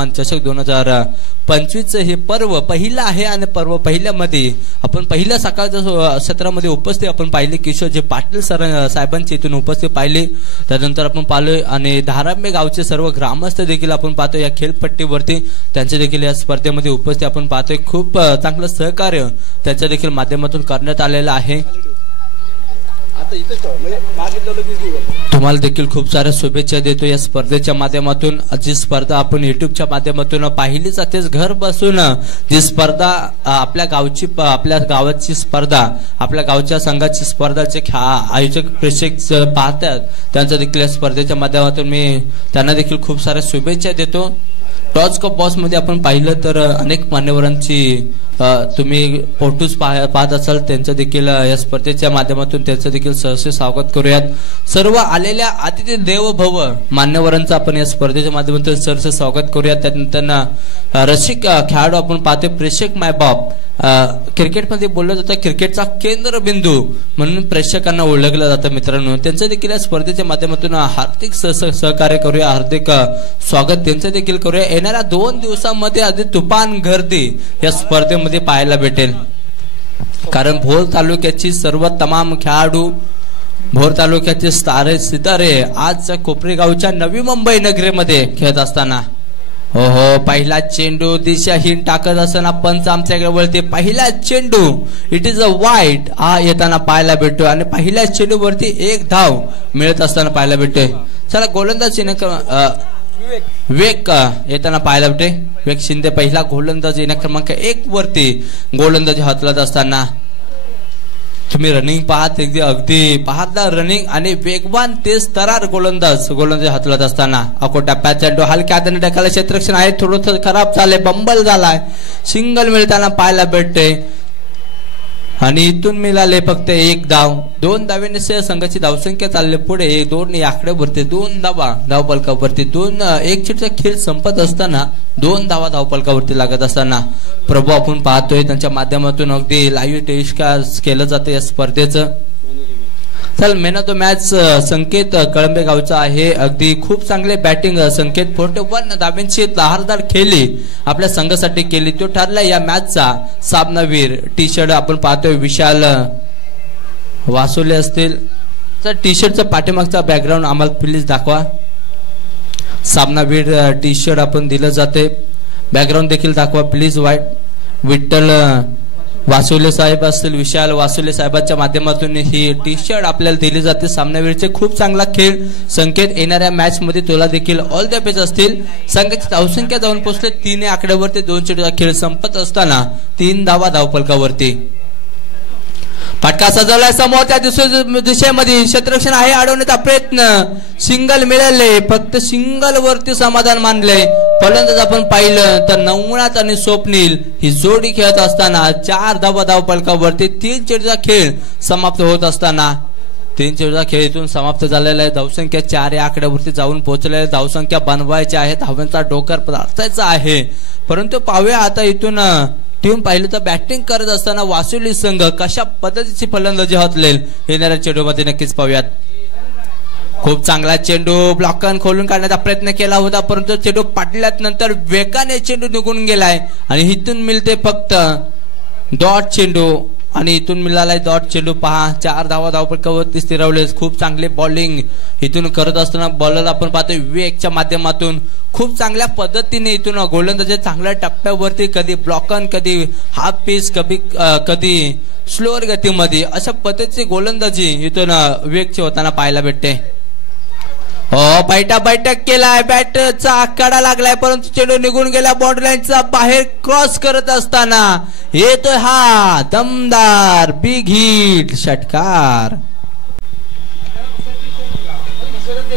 सन्मान चषक 2025 हे पर्व पहिलं आहे आणि पर्व पहिल्यामध्ये आपण पहिल्या सकाळच्या सत्रामध्ये उपस्थित आपण पाहिले किशोरजी पाटील साहेबांचे इथून उपस्थित पाहिले. त्यानंतर आपण पाहिलोय आणि धारांबे गावचे सर्व ग्रामस्थ देखील आपण पाहतो या खेळपट्टीवरती त्यांचे देखील या स्पर्धेमध्ये उपस्थित आपण पाहतोय. खूप चांगलं सहकार्य त्याच्या देखील माध्यमातून करण्यात आलेलं आहे. तुम्हाला देखील खूप साऱ्या शुभेच्छा देतो या स्पर्धेच्या माध्यमातून. जी स्पर्धा आपण युट्यूबच्या माध्यमातून पाहिली जातेच घर बसून जी स्पर्धा आपल्या गावाची स्पर्धा आपल्या गावच्या संघाची स्पर्धाचे आयोजक प्रेक्षक पाहतात त्यांच्या देखील या स्पर्धेच्या माध्यमातून मी त्यांना देखील खूप साऱ्या शुभेच्छा देतो. टॉस कप बॉस मध्ये आपण पाहिलं तर अनेक मान्यवरांची तुम्ही फोटोज पाहत असाल त्यांचं देखील या स्पर्धेच्या माध्यमातून त्यांचं देखील सहर्ष स्वागत करूयात. सर्व आलेल्या अतिथी देव भव मान्यवरांचं आपण या स्पर्धेच्या माध्यमातून सहर्ष स्वागत करूयात. त्यानंतर रसिक खेळाडू आपण पाहतोय प्रेक्षक मायबाप क्रिकेटमध्ये बोललं जातं क्रिकेटचा केंद्रबिंदू म्हणून प्रेक्षकांना ओळखलं जातं मित्रांनो. त्यांचं देखील या स्पर्धेच्या माध्यमातून हार्दिक सहकार्य करूया हार्दिक स्वागत त्यांचं देखील करूया. येणाऱ्या 2 दिवसांमध्ये आधी तुफान गर्दी या स्पर्धेमध्ये पाहायला भेटेल कारण भोर तालुक्याची सर्व तमाम खेळाडू भोर तालुक्याचे सितारे आज कोपरेगावच्या नवी मुंबई नगरीमध्ये खेळत असताना हो पहिला चेंडू दिशाहीन टाकत असताना पंच आमच्याकडे वळते. पहिला चेंडू इट इज अ वाईट हा येताना पाहायला भेटतो आणि पहिल्या चेंडूवरती 1 धाव मिळत असताना पाहायला भेटतोय. चला गोलंदाज वेग येताना पाहायला भेटते. वेग शिंदे पहिला गोलंदाज क्रमांक 1 वरती गोलंदाजी हातलत असताना तुम्ही रनिंग पाहत अगदी पाहता रनिंग आणि वेगवान तेज तरार गोलंदाज हातलत असताना अकोटा पॅच चेंडू हलक्या हाताने टाकायला क्षेत्ररक्षण आहे थोडं खराब झालंय बंबल झालाय. सिंगल मिळताना पाहायला भेटते आणि इथून मिळाले फक्त 1 धाव. 2 धावेने संघाची धावसंख्या चालली पुढे 2 आकड्यावरती 2 धावा धावपलकावरती 1 चिटचा खेळ संपत असताना 2 धावा धावपलकावरती लागत असताना प्रभू आपण पाहतोय त्यांच्या माध्यमातून अगदी लाईव्ह टेलिकास्ट केलं जातं या स्पर्धेचं. चल मॅन ऑफ द मॅच संकेत कळंबे गावचा आहे. अगदी खूप चांगले बॅटिंग संकेत 41 धाब्यांची धारदार खेळी आपल्या संघासाठी केली. तो ठरला या मॅचचा सामनावीर. टी शर्ट आपण पाहतोय विशाल वासुले असतील तर टी शर्टचा पाठीमागचा बॅकग्राऊंड आम्हाला प्लीज दाखवा. सामनावीर टी शर्ट आपण दिलं जाते बॅकग्राऊंड देखील दाखवा प्लीज. विठ्ठल वासुले साहेब असतील विशाल वासुले साहेबांच्या माध्यमातून ही टी शर्ट आपल्याला दिली जाते. सामनावीरचे खूप चांगला खेळ संकेत येणाऱ्या मॅच मध्ये तुला देखील ऑल द बेस्ट असतील. संघाची धावसंख्या जाऊन पोहोचले 3 आकड्यावरती 2 चेंडूचा खेळ संपत असताना 3 धावा धावपलकावरती. फटका सजवलाय समोरच्या दिशेमध्ये क्षेत्ररक्षण आहे अडवण्याचा प्रयत्न सिंगल मिळाले फक्त सिंगल वरती समाधान मानले. फलंदाज आपण पाहिलं तर नवनाथ आणि स्वप्नील ही जोडी खेळत असताना 4 धावा धावपलकावरती 3 चेंडूचा खेळ समाप्त होत असताना 3 चेंडूचा खेळ इथून समाप्त झालेला आहे. धावसंख्या 4 या आकड्यावरती जाऊन पोहोचलेली धावसंख्या बनवायची आहे धावांचा डोकर पदार्थाचा आहे. परंतु पाहूया आता इथून टीम पाहिलं तर बॅटिंग करत असताना वासुली संघ कशा पद्धतीची फलंदाजी हातलेल येणाऱ्या चेंडूमध्ये नक्कीच पाहूयात. खूप चांगला चेंडू ब्लॉकन खोलून काढण्याचा प्रयत्न केला होता परंतु चेंडू पाटल्यात नंतर वेगाने चेंडू निघून गेलाय आणि इथून मिळते फक्त डॉट चेंडू आणि इथून मिळालाय डॉट चेंडू. पहा 4 धावा धावपलकावरती स्थिरवले. खूप चांगले बॉलिंग इथून करत असताना बॉलर आपण पाहतोय विवेकच्या माध्यमातून खूप चांगल्या पद्धतीने इथून गोलंदाजी चांगल्या टप्प्यावरती कधी ब्लॉकन कधी हाफ पीस कधी स्लोअर गतीमध्ये अशा पद्धतीची गोलंदाजी इथून विवेकची होताना पाहायला भेटते. बैठक केलाय बॅटचा आकडा लागलाय परंतु चेंडू निघून गेला बाउंड्री लाईनचा बाहेर क्रॉस करत असताना येतोय हा दमदार बिग हिट षटकार.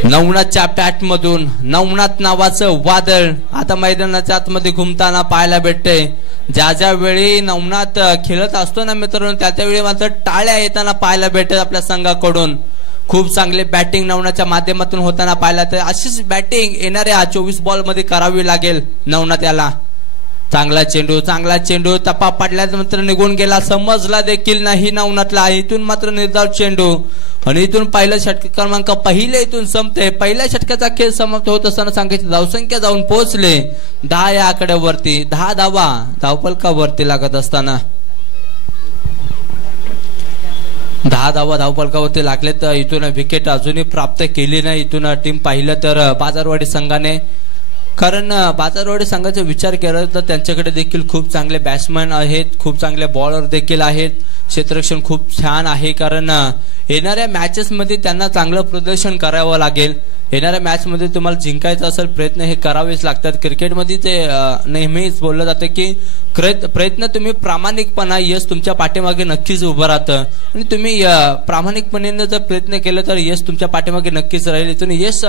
नवनाथच्या पॅट मधून नवनाथ नावाचं वादळ आता मैदानाच्या आतमध्ये घुमताना पाहायला भेटते. ज्या वेळी नवनाथ खेळत असतो ना मित्रांनो त्यावेळी मात्र टाळ्या येताना पाहायला भेटत आपल्या संघाकडून. खूप चांगले बॅटिंग नवनाथच्या माध्यमातून होताना पाहिला तर अशीच बॅटिंग येणाऱ्या 24 बॉल मध्ये करावी लागेल नवनाथ याला. चांगला चेंडू टप्पा पडल्यानंतर निघून गेला, समजला देखील नाही नावनातला. इथून मात्र निर्धाव चेंडू आणि इथून पहिलं षटक क्रमांक पहिले इथून संपते. पहिल्या षटकाचा खेळ समाप्त होत असताना सांगायची धावसंख्या जाऊन पोहोचले 10 या आकड्यावरती. 10 धावा धावफलकावरती लागत असताना 10 धावा धावफलकावरती लागले. तर इथून विकेट अजूनही प्राप्त केली नाही इथून टीम पाहिलं तर बाजारवाडी संघाने. कारण बाजारवाडी संघाचा विचार केला तर त्यांच्याकडे देखील खूप चांगले बॅट्समॅन आहेत, खूप चांगले बॉलर देखील आहेत, क्षेत्ररक्षण खूप छान आहे. कारण येणाऱ्या मॅचेस मध्ये त्यांना चांगलं प्रदर्शन करावं लागेल. येणाऱ्या मॅच मध्ये तुम्हाला जिंकायचं असेल प्रयत्न हे करावेच लागतात. क्रिकेटमध्ये ते नेहमीच बोललं जातं की प्रयत्न तुम्ही प्रामाणिकपणा यश तुमच्या पाठीमागे नक्कीच उभं राहतं आणि तुम्ही प्रामाणिकपणे जर प्रयत्न केलं तर यश तुमच्या पाठीमागे नक्कीच राहील. इथून यश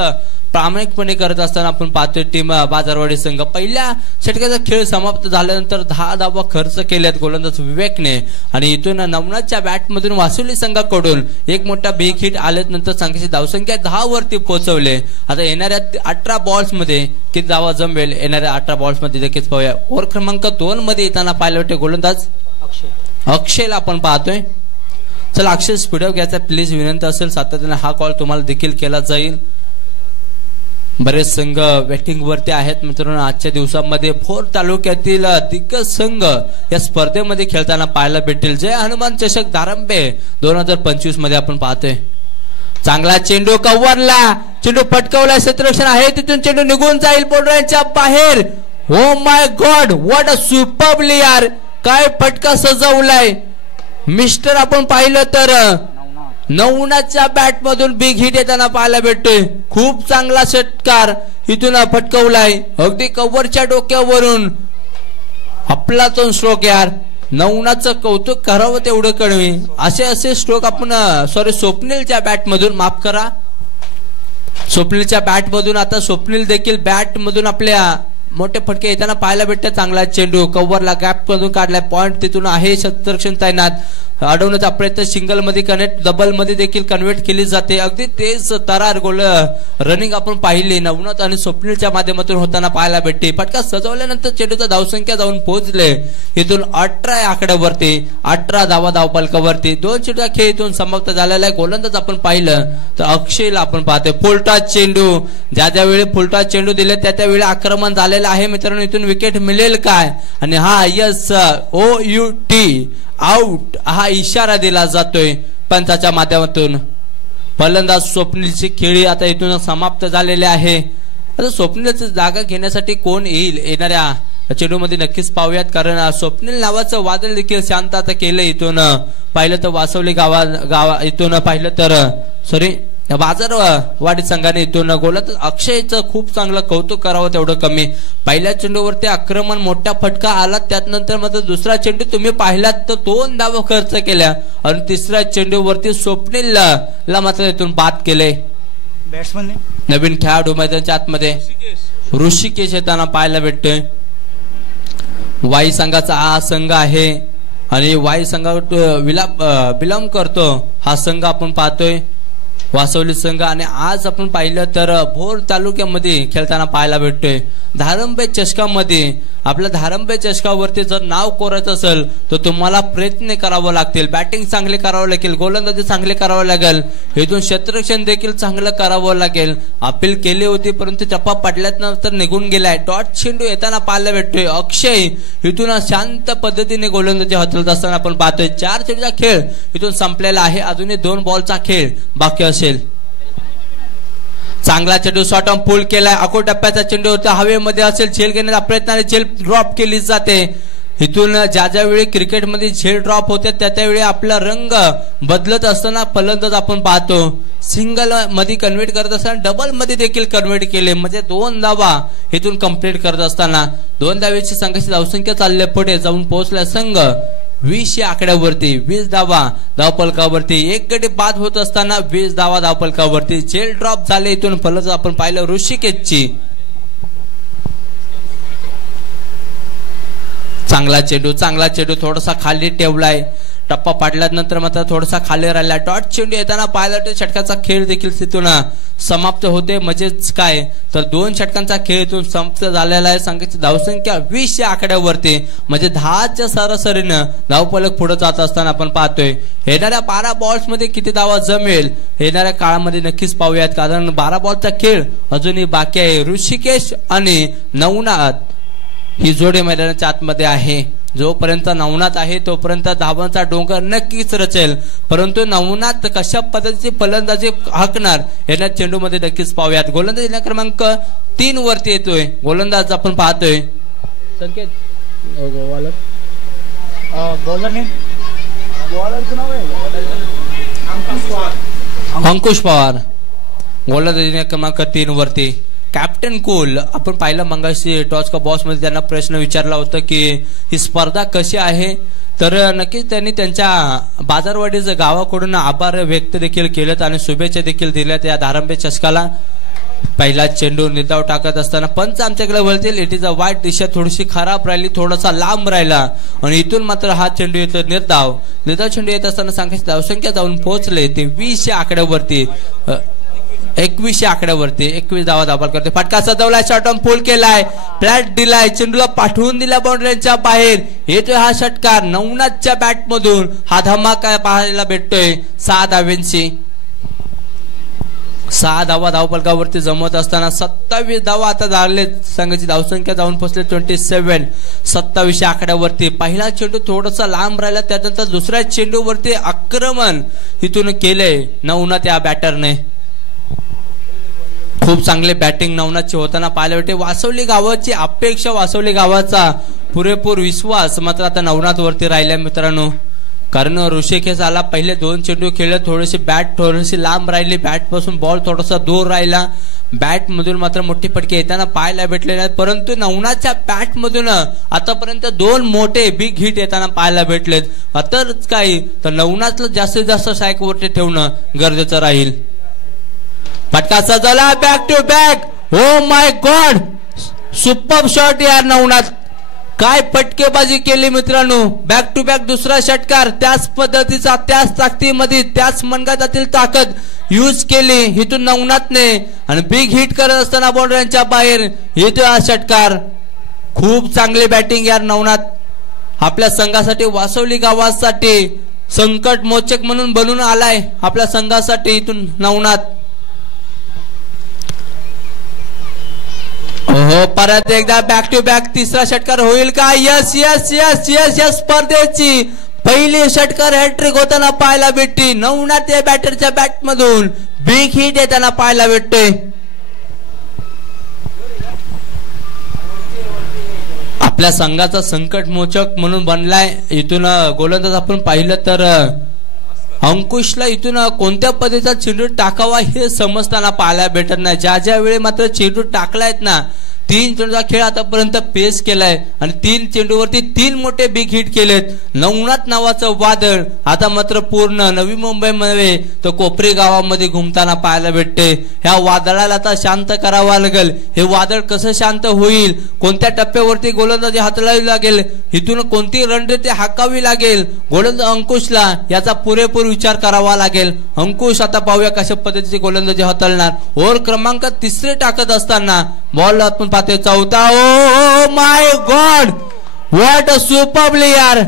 प्रामाणिकपणे करत असताना आपण पाहतोय टीम बाजारवाडी संघ. पहिल्या षटकाचा खेळ समाप्त झाल्यानंतर 10 धावा खर्च केल्यात गोलंदाज विवेकने आणि इथून नवनाथच्या बॅटमधून वासुली संघाकडून एक मोठा बिग हिट आल्यानंतर संघाची धावसंख्या 10 वरती पोहोचवले. आता येणाऱ्या 18 बॉल्स मध्ये किती धावा जमेल येणाऱ्या 18 बॉल्स मध्ये देखील पाहूया. ओव्हर क्रमांक 2 मध्ये येताना पाहिलं होते गोलंदाज अक्षयला आपण पाहतोय. चला अक्षय स्पीड अप घ्यायचा प्लीज विनंती असेल. सातत्याने हा कॉल तुम्हाला देखील केला जाईल. बरेच संघ वेटिंग वरती आहेत मित्रांनो. आजच्या दिवसामध्ये भोर तालुक्यातील दिग्गज संघ या स्पर्धेमध्ये खेळताना पाहायला भेटेल. जय हनुमान चषक धारंबे 2025 मध्ये आपण पाहतोय. चांगला चेंडू कव्वरला, चेंडू पटकवला, क्षेत्ररक्षण आहे तिथून चेंडू निघून जाईल बॉर्डरच्या बाहेर. ओ my god, what a superbly यार, काय फटका सजवलाय मिस्टर. आपण पाहिलं तर नवनाथच्या बॅट मधून बिग हिट येताना पाहायला भेटतोय. खूप चांगला षटकार इथून फटकवलाय अगदी कव्वरच्या डोक्यावरून. आपला तो स्ट्रोक यार, नवनाथचं कौतुक करावं तेवढं कमी. असे स्ट्रोक आपण स्वप्नीलच्या बॅट मधून, माफ करा, स्वप्नीलच्या बॅट मधून आता स्वप्नील देखील बॅट मधून आपल्या मोठे फटके येताना पाहायला भेटतात. चांगला चेंडू कव्वरला गॅप मधून काढलाय, पॉइंट तिथून आहे, क्षेत्ररक्षण तैनात. अडवण्याचा प्रयत्न सिंगल मध्ये कनेक्ट, डबल मध्ये देखील कन्वर्ट केली जाते. अगदी तेज तरार गोल रनिंग आपण पाहिली नवनाथ आणि स्वप्नीलच्या माध्यमातून होताना पाहायला भेटते. फटका सजवल्यानंतर चेंडूचा धावसंख्या जाऊन पोहोचले इथून 18 या आकड्यावरती. 18 धावा धावफलकावरती. 2 चेंडूचा खेळ इथून समाप्त झालेला आहे. गोलंदाज आपण पाहिलं तर अक्षयला आपण पाहतोय. फुलटॉस चेंडू, ज्या वेळी फुलटॉस चेंडू दिले त्या वेळी आक्रमण झालेलं आहे मित्रांनो. इथून विकेट मिळेल काय आणि हा यस OUT आउट हा इशारा दिला जातोय पंचाच्या माध्यमातून. फलंदाज स्वप्नीलची खेळी आता इथून समाप्त झालेली आहे. आता स्वप्नीलची जागा घेण्यासाठी कोण येईल येणाऱ्या चेंडू मध्ये नक्कीच पाहूयात. कारण स्वप्नील नावाचं वादळ देखील शांत आता केलं. इथून पाहिलं तर वासवली गावा इथून पाहिलं तर बाजारवाडी संघाने इथून गोलंदाज अक्षयचं खूप चांगलं कौतुक करावं तेवढं कमी. पहिल्या चेंडूवरती आक्रमण मोठा फटका आला, त्यानंतर मात्र दुसरा चेंडू तुम्ही पाहिलात तर 2 धावा खर्च केल्या आणि तिसऱ्या चेंडूवरती स्वप्नीलला मात्र इथून बाद केले. बॅट्समन नवीन खेळाडू मैदानाच्या आतमध्ये ऋषिकेश येताना पाहायला भेटतोय. वाई संघाचा हा संघ आहे आणि वाई संघावर बिलॉंग करतो हा संघ आपण पाहतोय वासवली संघ. आणि आज आपण पाहिलं तर भोर तालुक्यामध्ये खेळताना पाहायला भेटतोय. धारंबे चषकामध्ये आपल्या धारंबे चषकावरती जर नाव कोरायचं असेल तर तुम्हाला प्रयत्न करावं लागतील. बॅटिंग चांगले करावं लागेल, गोलंदाजी चांगले करावं लागेल, इथून क्षेत्ररक्षण देखील चांगलं करावं लागेल. अपील केली होती परंतु टप्पा पडल्यानंतर निघून गेलाय. डॉट चेंडू येताना पाहायला भेटतोय. अक्षय इथून शांत पद्धतीने गोलंदाजी हाताळत असताना आपण पाहतोय. 4 चेंडूचा खेळ इथून संपलेला आहे. अजूनही 2 बॉलचा खेळ बाकी असेल. चांगला चेंडू शॉर्ट ऑन पुल केलाय. अको टप्प्याचा चेंडू होता, हवेमध्ये असेल, झेल घेण्याचा प्रयत्नाने झेल ड्रॉप केली जाते. इथून ज्या वेळी क्रिकेटमध्ये झेल ड्रॉप होते त्यावेळी आपला रंग बदलत असताना फलंदाज आपण पाहतो. सिंगल मध्ये कन्व्हर्ट करत असताना डबल मध्ये देखील कन्व्हर्ट केले, म्हणजे 2 धावा इथून कंप्लीट करत असताना 2 धावेची संघाची धावसंख्या चालल्या पुढे जाऊन पोहोचला संघ 20 या आकड्यावरती. 20 धावा धावफलकावरती. 1 गडी बाद होत असताना 20 धावा धावफलकावरती. झेल ड्रॉप झाले इथून फलंदाज आपण पाहिलं ऋषिकेशची. चांगला चेंडू थोडासा खाली ठेवलाय. टप्पा पाडल्यानंतर मात्र थोडासा खाली राहिला. डॉट चेंडू येताना पाहिला तर षटकाचा खेळ देखील तिथून समाप्त होते. म्हणजेच काय तर 2 षटकांचा खेळ इथून समाप्त झालेला आहे. संघाची धावसंख्या 20 या आकड्यावरती, म्हणजे 10च्या सरासरीनं धावफलक पुढे जात असताना आपण पाहतोय. येणाऱ्या 12 बॉल्स मध्ये किती धावा जमेल येणाऱ्या काळामध्ये नक्कीच पाहूयात, कारण 12 बॉलचा खेळ अजूनही बाकी आहे. ऋषिकेश आणि नवनाथ ही जोडी मैदानाच्या आतमध्ये आहे. जोपर्यंत नवनाथ आहे तोपर्यंत धावांचा डोंगर नक्कीच रचेल, परंतु नवनाथ कशा पद्धतीची फलंदाजी हाकणार येणार चेंडू मध्ये नक्कीच पाहूयात. गोलंदाज क्रमांक 3 वरती येतोय. गोलंदाज आपण पाहतोय संकेत अंकुश पवार. गोलंदाज क्रमांक 3 वरती कॅप्टन कोल. आपण पाहिलं मंगाशी टॉस का बॉस मध्ये त्यांना प्रश्न विचारला होता की ही स्पर्धा कशी आहे, तर नक्कीच त्यांनी त्यांच्या बाजारवाडीचं गावाकडून आभार व्यक्त देखील केलेत आणि शुभेच्छा देखील दिल्यात या धारांबे चषकाला. पहिला चेंडू निर्धाव टाकत असताना पंच आमच्याकडे वळतील. इट इज अ वाईट दिशा थोडीशी खराब राहिली, थोडासा लांब राहिला आणि इथून मात्र हा चेंडू येतो निर्धाव चेंडू येत असताना सांगायची धावसंख्या जाऊन पोहोचले ते 20 या आकड्यावरती, 21 या आकड्यावरती. 21 धावा दाबाल करते. फटका सजवलाय, शॉर्ट ऑन पुल केलाय, फ्लॅट दिलाय, चेंडूला पाठवून दिला बाउंड्रीच्या बाहेर. येतोय हा षटकार नवनाथच्या बॅट मधून. हा धमाका पाहायला भेटतोय 6 धावांची. 6 धावा धावफलकावरती जमवत असताना 27 धावा आता झाले. संघाची धावसंख्या जाऊन पोहोचले 27. 27 आकड्यावरती. पहिला चेंडू थोडासा लांब राहिला, त्यानंतर दुसऱ्या चेंडूवरती आक्रमण इथून केलंय नवनाथ या बॅटरने. खूप चांगले बॅटिंग नवनाथची होताना पाहायला भेटते. वासवली गावाची अपेक्षा, वासवली गावाचा पुरेपूर विश्वास मात्र आता नवनाथ वरती राहिल्या मित्रांनो, कारण ऋषिकेश आला. पहिले 2 चेंडू खेळले, थोडीशी बॅट थोडीशी लांब राहिली, बॅट पासून बॉल थोडासा दूर राहिला. बॅट मधून मात्र मोठी फटके येताना पाहायला भेटले नाहीत, परंतु नवनाथच्या बॅट मधून आतापर्यंत 2 मोठे बिग हिट येताना पाहायला भेटलेत. आता काही तर नवनाथला जास्तीत जास्त स्ट्राईक वरती ठेवणं गरजेचं राहील. फटका सजवला, back to back. Oh my God, super shot यार नवनाथ. काय फटकेबाजी केली मित्रांनो. बॅक टू बॅक दुसरा षटकार, त्याच पद्धतीचा, त्याच ताकदीमध्ये, त्याच मनगटातील ताकद यूज केली इथून नवनाथने आणि बिग हिट करत असताना बाउंड्रीच्या बाहेर येतो हा षटकार. खूप चांगली बॅटिंग यार नवनाथ. आपल्या संघासाठी, वासवली गावासाठी संकट मोचक म्हणून बनून आलाय आपल्या संघासाठी इथून नवनाथ. हो, परत एकदा बॅक टू बॅक तिसरा षटकार होईल का? Yes yes yes yes yes. स्पर्धेची पहिली षटकार हॅट्रिक होताना पाहायला भेटते. नवनाथ या बॅटरच्या बॅट मधून बिग हिट येताना पाहायला भेटते. आपल्या संघाचा संकट मोचक म्हणून बनलाय इथून गोलंदाज आपण पाहिलं तर अंकुशला इथून कोणत्या पद्धतीचा चेंडू टाकावा हे समजताना पाहायला भेटत नाही. ज्या ज्या वेळी मात्र चेंडू टाकलायत ना, 3 चेंडूचा खेळ आतापर्यंत पेस केलाय आणि 3 चेंडूवरती 3 मोठे बिग हिट केलेत. नवनाथ नावाचं वादळ आता मात्र पूर्ण नवी मुंबईमध्ये तर कोपरी गावामध्ये घुमताना पाहायला भेटते. ह्या वादळाला आता शांत करावा लागेल. हे वादळ कसं शांत होईल, कोणत्या टप्प्यावरती गोलंदाजी हाताळावी लागेल, इथून कोणती रणनीती हाकावी लागेल गोलंदाज अंकुशला, याचा पुरेपूर विचार करावा लागेल. अंकुश आता पाहूया कशा पद्धतीची गोलंदाजी हाताळणार. ओव्हर क्रमांक 3 टाकत असताना बॉल आपण पाहतोय 4था. Oh my god, what a superbly यार,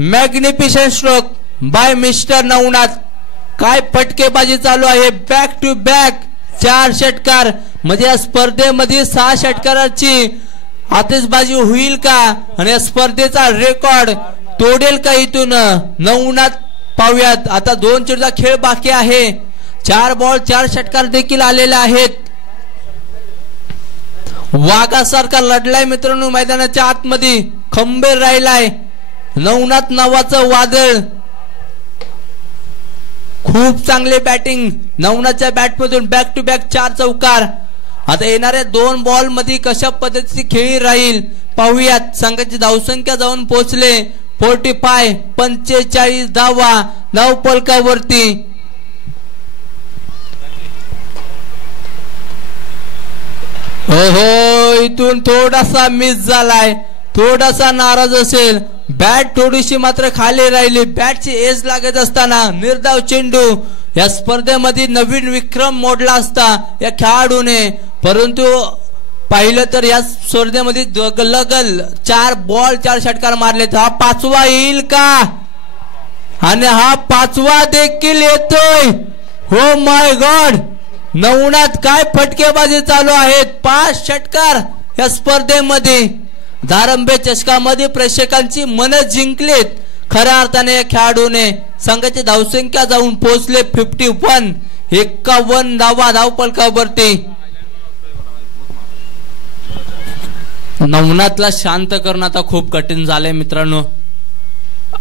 magnificent stroke by mister Navnath. काय फटकेबाजी चालू आहे. बॅक टू बॅक 4 षटकार, म्हणजे या स्पर्धेमध्ये 6 षटकाराची आतिषबाजी होईल का आणि या स्पर्धेचा रेकॉर्ड तोडेल का इथून नवनाथ? पाहूयात. आता 2 चेंडूचा खेळ बाकी आहे. 4 बॉल 4 षटकार देखील आलेले आहेत. वाघासारखा लढलाय मित्रांनो मैदानाच्या आतमध्ये, खंबीर राहिलाय नवनाथ नावाचं वादळ. खूप चांगले बॅटिंग नवनाथच्या बॅटमधून. बॅक टू बॅक 4 चौकार. आता येणाऱ्या 2 बॉल मध्ये कशा पद्धतीची खेळी राहील पाहूयात. संघाची धावसंख्या जाऊन पोहोचले 45 धावा धावफलकावरती. हो, इथून थोडासा मिस झालाय, थोडासा नाराज असेल. बॅट थोडीशी मात्र खाली राहिली. बॅटची एज लागत असताना निर्धाव चेंडू. या स्पर्धेमध्ये नवीन विक्रम मोडला असता या खेळाडूने, परंतु पाहिलं तर या स्पर्धेमध्ये लगल 4 बॉल 4 षटकार मारलेत. हा 5वा येईल का? आणि हा 5वा देखील येतोय. हो माय गॉड, नवनाथ काय फटकेबाजी चालू आहेत. 5 षटकार या स्पर्धेमध्ये. धारंबे चषकामध्ये प्रेक्षकांची मन जिंकलीत. खऱ्या अर्थाने या खेळाडूने संघाची धावसंख्या जाऊन पोहोचले 51. 51 धावा धावपलकावरती. नवनाथला शांत करणं आता खूप कठीण झालंय मित्रांनो.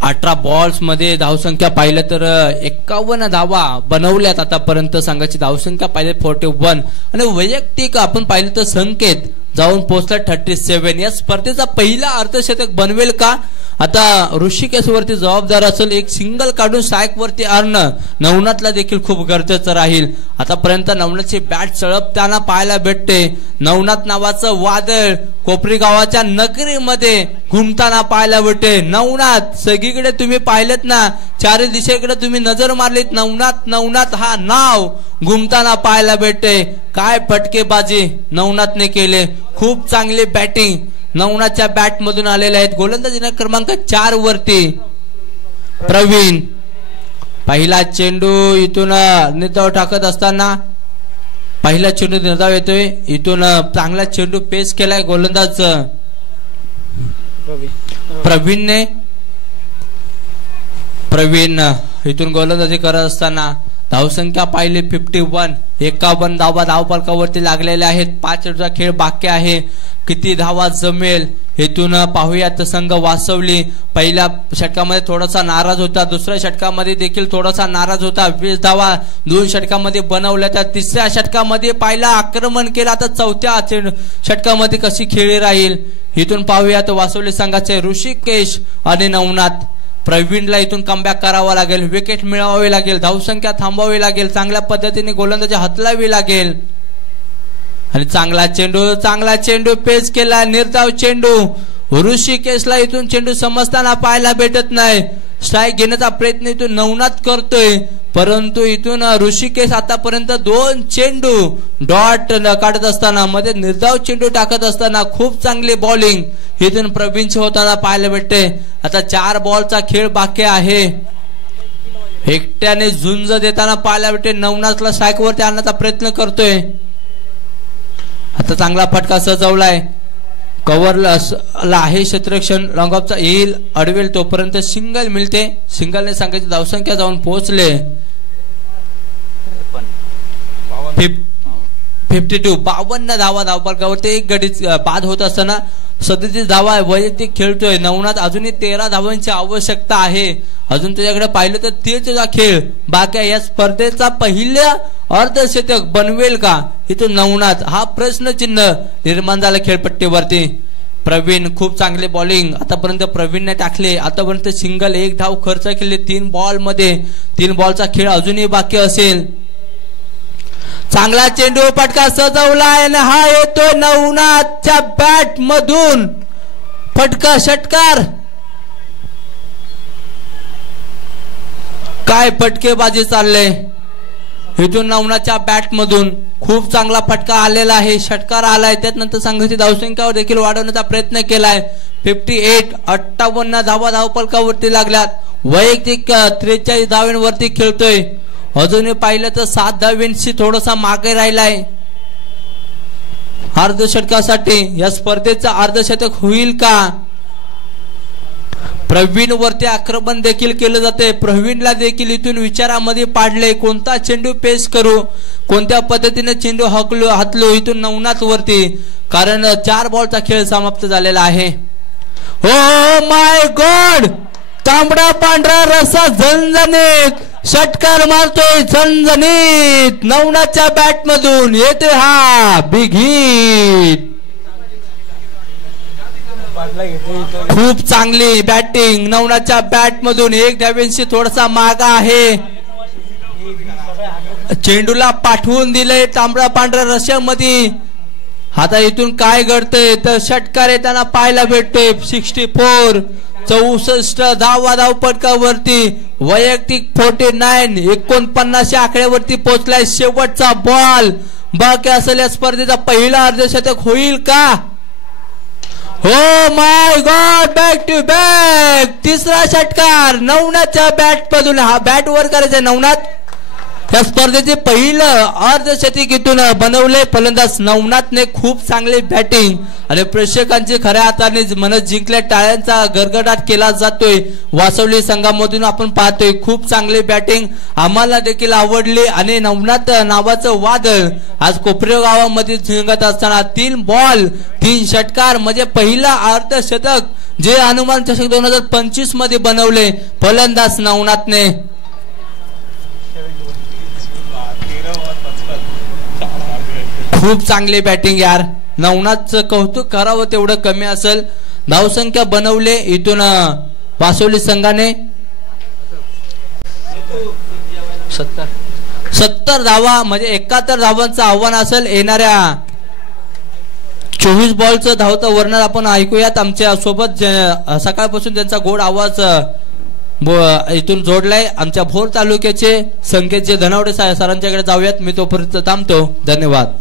18 बॉल्स मध्ये धावसंख्या पाहिलं तर 51 धावा बनवल्यात आतापर्यंत. संघाची धावसंख्या पाहिली 41 आणि वैयक्तिक आपण पाहिलं तर संकेत जाऊन पोहोचला 37. या स्पर्धेचा पहिला अर्धशतक बनवेल का? आता ऋषिकेश वरती जबाबदार असेल. एक सिंगल काढून स्ट्राईक वरती आणणं नवनाथला देखील खूप गरजेचं राहील. आतापर्यंत नवनाथची बॅट चळपताना पाहायला भेटते. नवनाथ नावाचं वादळ कोपरी गावाच्या नगरीमध्ये घुमताना पाहायला भेटते. नवनाथ सगळीकडे तुम्ही पाहिलेत ना, चारी दिशेकडे तुम्ही नजर मारलीत, नवनाथ नवनाथ हा नाव घुमताना पाहायला भेटते. काय फटकेबाजी नवनाथने केले. खूप चांगली बॅटिंग नवनाथच्या बॅट मधून आलेले आहेत. गोलंदाजी क्रमांक 4 वरती प्रवीण. पहिला चेंडू इथून निर्धाव टाकत असताना पहिला चेंडू निर्धाव येतोय. इथून चांगला चेंडू पेस केलाय गोलंदाज प्रवीणने. प्रवीण इथून गोलंदाजी करत असताना धावसंख्या पाहिली 51. 51 धावा धावफलकावरती लागलेल्या आहेत. 5 चेंडूचा खेळ बाकी आहे. किती धावा जमेल हेतून पाहूयात. संघ वासवली पहिल्या षटकामध्ये थोडासा नाराज होता, दुसऱ्या षटकामध्ये देखील थोडासा नाराज होता. 20 धावा 2 षटकामध्ये बनवल्या. त्या तिसऱ्या षटकामध्ये पहिला आक्रमण केलं. आता चौथ्या षटकामध्ये कशी खेळी राहील इथून पाहूयात. वासवली संघाचे ऋषिकेश आणि नवनाथ. प्रवीणला इथून कमबॅक करावा लागेल, विकेट मिळवावी लागेल, धावसंख्या थांबवावी लागेल, चांगल्या पद्धतीने गोलंदाजी हातलावी लागेल. आणि चांगला चेंडू पेच केला. निर्धाव चेंडू. ऋषिकेशला इथून चेंडू समजताना पाहायला भेटत नाही. स्ट्राईक घेण्याचा प्रयत्न इथून नवनाथ करतोय, परंतु इथून ऋषिकेश आतापर्यंत 2 चेंडू डॉट काढत असताना मध्ये निर्धाव चेंडू टाकत असताना खूप चांगली बॉलिंग इथून प्रवीणची होताना पाहायला भेटते. आता 4 बॉलचा खेळ बाकी आहे. एकट्याने झुंज देताना पाहायला भेटते. नवनाथला स्ट्राईक वरती आणण्याचा प्रयत्न करतोय. आता चांगला फटका सजवलाय. कव्हरला आहे क्षेत्ररक्षण. रंगॉपचा येईल अडवेल तोपर्यंत सिंगल मिळते. सिंगलने संघाची धावसंख्या जाऊन पोहोचले 52. 52 धावा धावफलकावरती. एक गडी बाद होत असताना 37 धावा वैयक्तिक खेळतोय नवनाथ. अजूनही 13 धावांची आवश्यकता आहे. अजून त्याच्याकडे पाहिलं तर 13चा खेळ बाकी आहे. या स्पर्धेचा पहिल्या अर्धशतक बनवेल का इथून नवनाथ, हा प्रश्नचिन्ह निर्माण झाला खेळपट्टीवरती. प्रवीण खूप चांगले बॉलिंग आतापर्यंत प्रवीणने टाकले. आतापर्यंत सिंगल 1 धाव खर्च केले 3 बॉल मध्ये. 3 बॉलचा खेळ अजूनही बाकी असेल. चांगला चेंडू फटका सजवलाय आणि हा येतो नवनाथच्या बॅट मधून. फटका षटकार. काय फटकेबाजी चालले इथून नवनाथच्या बॅट मधून. खूप चांगला फटका आलेला आहे, षटकार आलाय. त्यानंतर संघाची धावसंख्यावर देखील वाढवण्याचा प्रयत्न केलाय. 58. 58 धावा धावफलकावरती लागल्यात. वैयक्तिक 43 धावांवरती खेळतोय. अजूनही पाहिलं तर 7 धावांशी थोडासा मागे राहिलाय अर्धशतकासाठी. या स्पर्धेचा अर्धशतक होईल का? प्रवीण वरती आक्रमण देखील केलं जाते. प्रवीणला देखील इथून विचारामध्ये पाडले. कोणता चेंडू पेस करू, कोणत्या पद्धतीने चेंडू हातलो इथून नवनाथ वरती, कारण 4 बॉलचा खेळ समाप्त झालेला आहे. हो माय गॉड, तांबडा पांढरा रस्सा झणझणीत षटकार मारतोय. झणझणीत नवनाथच्या बॅट मधून येते हा बिग हिट. खूप चांगली बॅटिंग नवनाथच्या बॅट मधून. 1 धावेंशी थोडासा मागा आहे. चेंडूला पाठवून दिले तांबडा पांढऱ्या रश्यामध्ये. आता इथून काय घडतंय तर षटकार येताना पाहायला भेटतोय. 64. 64 धावा धावपटकावरती वैयक्तिक 49 49 आकड्यावरती पोहोचलाय. शेवटचा बॉल बाकी असलेल्या स्पर्धेचा पहिला अर्धशतक होईल का? हो माय गॉड, बॅक टू बॅक तिसरा षटकार नवनाथच्या बॅट मधून. हा बॅट वर करायचा नवनाथ. या स्पर्धेचे पहिलं अर्धशतक इथून बनवले फलंदाज नवनाथने. खूप चांगली बॅटिंग आणि प्रेक्षकांची खऱ्या हाताने मनच जिंकल्या. टाळ्यांचा गरगडाट केला जातोय वासवली संघामधून आपण पाहतोय. खूप चांगली बॅटिंग आम्हाला देखील आवडली. आणि नवनाथ नावाचं वादळ आज कोपरेगाव गावामध्ये जिंकत असताना 3 बॉल 3 षटकार म्हणजे पहिला अर्धशतक जे हनुमान चषक 2025 मध्ये बनवले फलंदाज नवनाथने. खूप चांगली बॅटिंग यार. नवनाथचं कौतुक करावं तेवढं कमी असेल. धावसंख्या बनवले इथून वासवली संघाने 70 धावा म्हणजे 71 धावांचं आव्हान असेल. येणाऱ्या 24 बॉलचं धावतं वर्णन आपण ऐकूयात. आमच्या सोबत सकाळपासून त्यांचा गोड आवाज इथून जोडलाय. आमच्या भोर तालुक्याचे संकेत जे धनावडे सरांच्याकडे जाऊयात. मी तोपर्यंत थांबतो. धन्यवाद.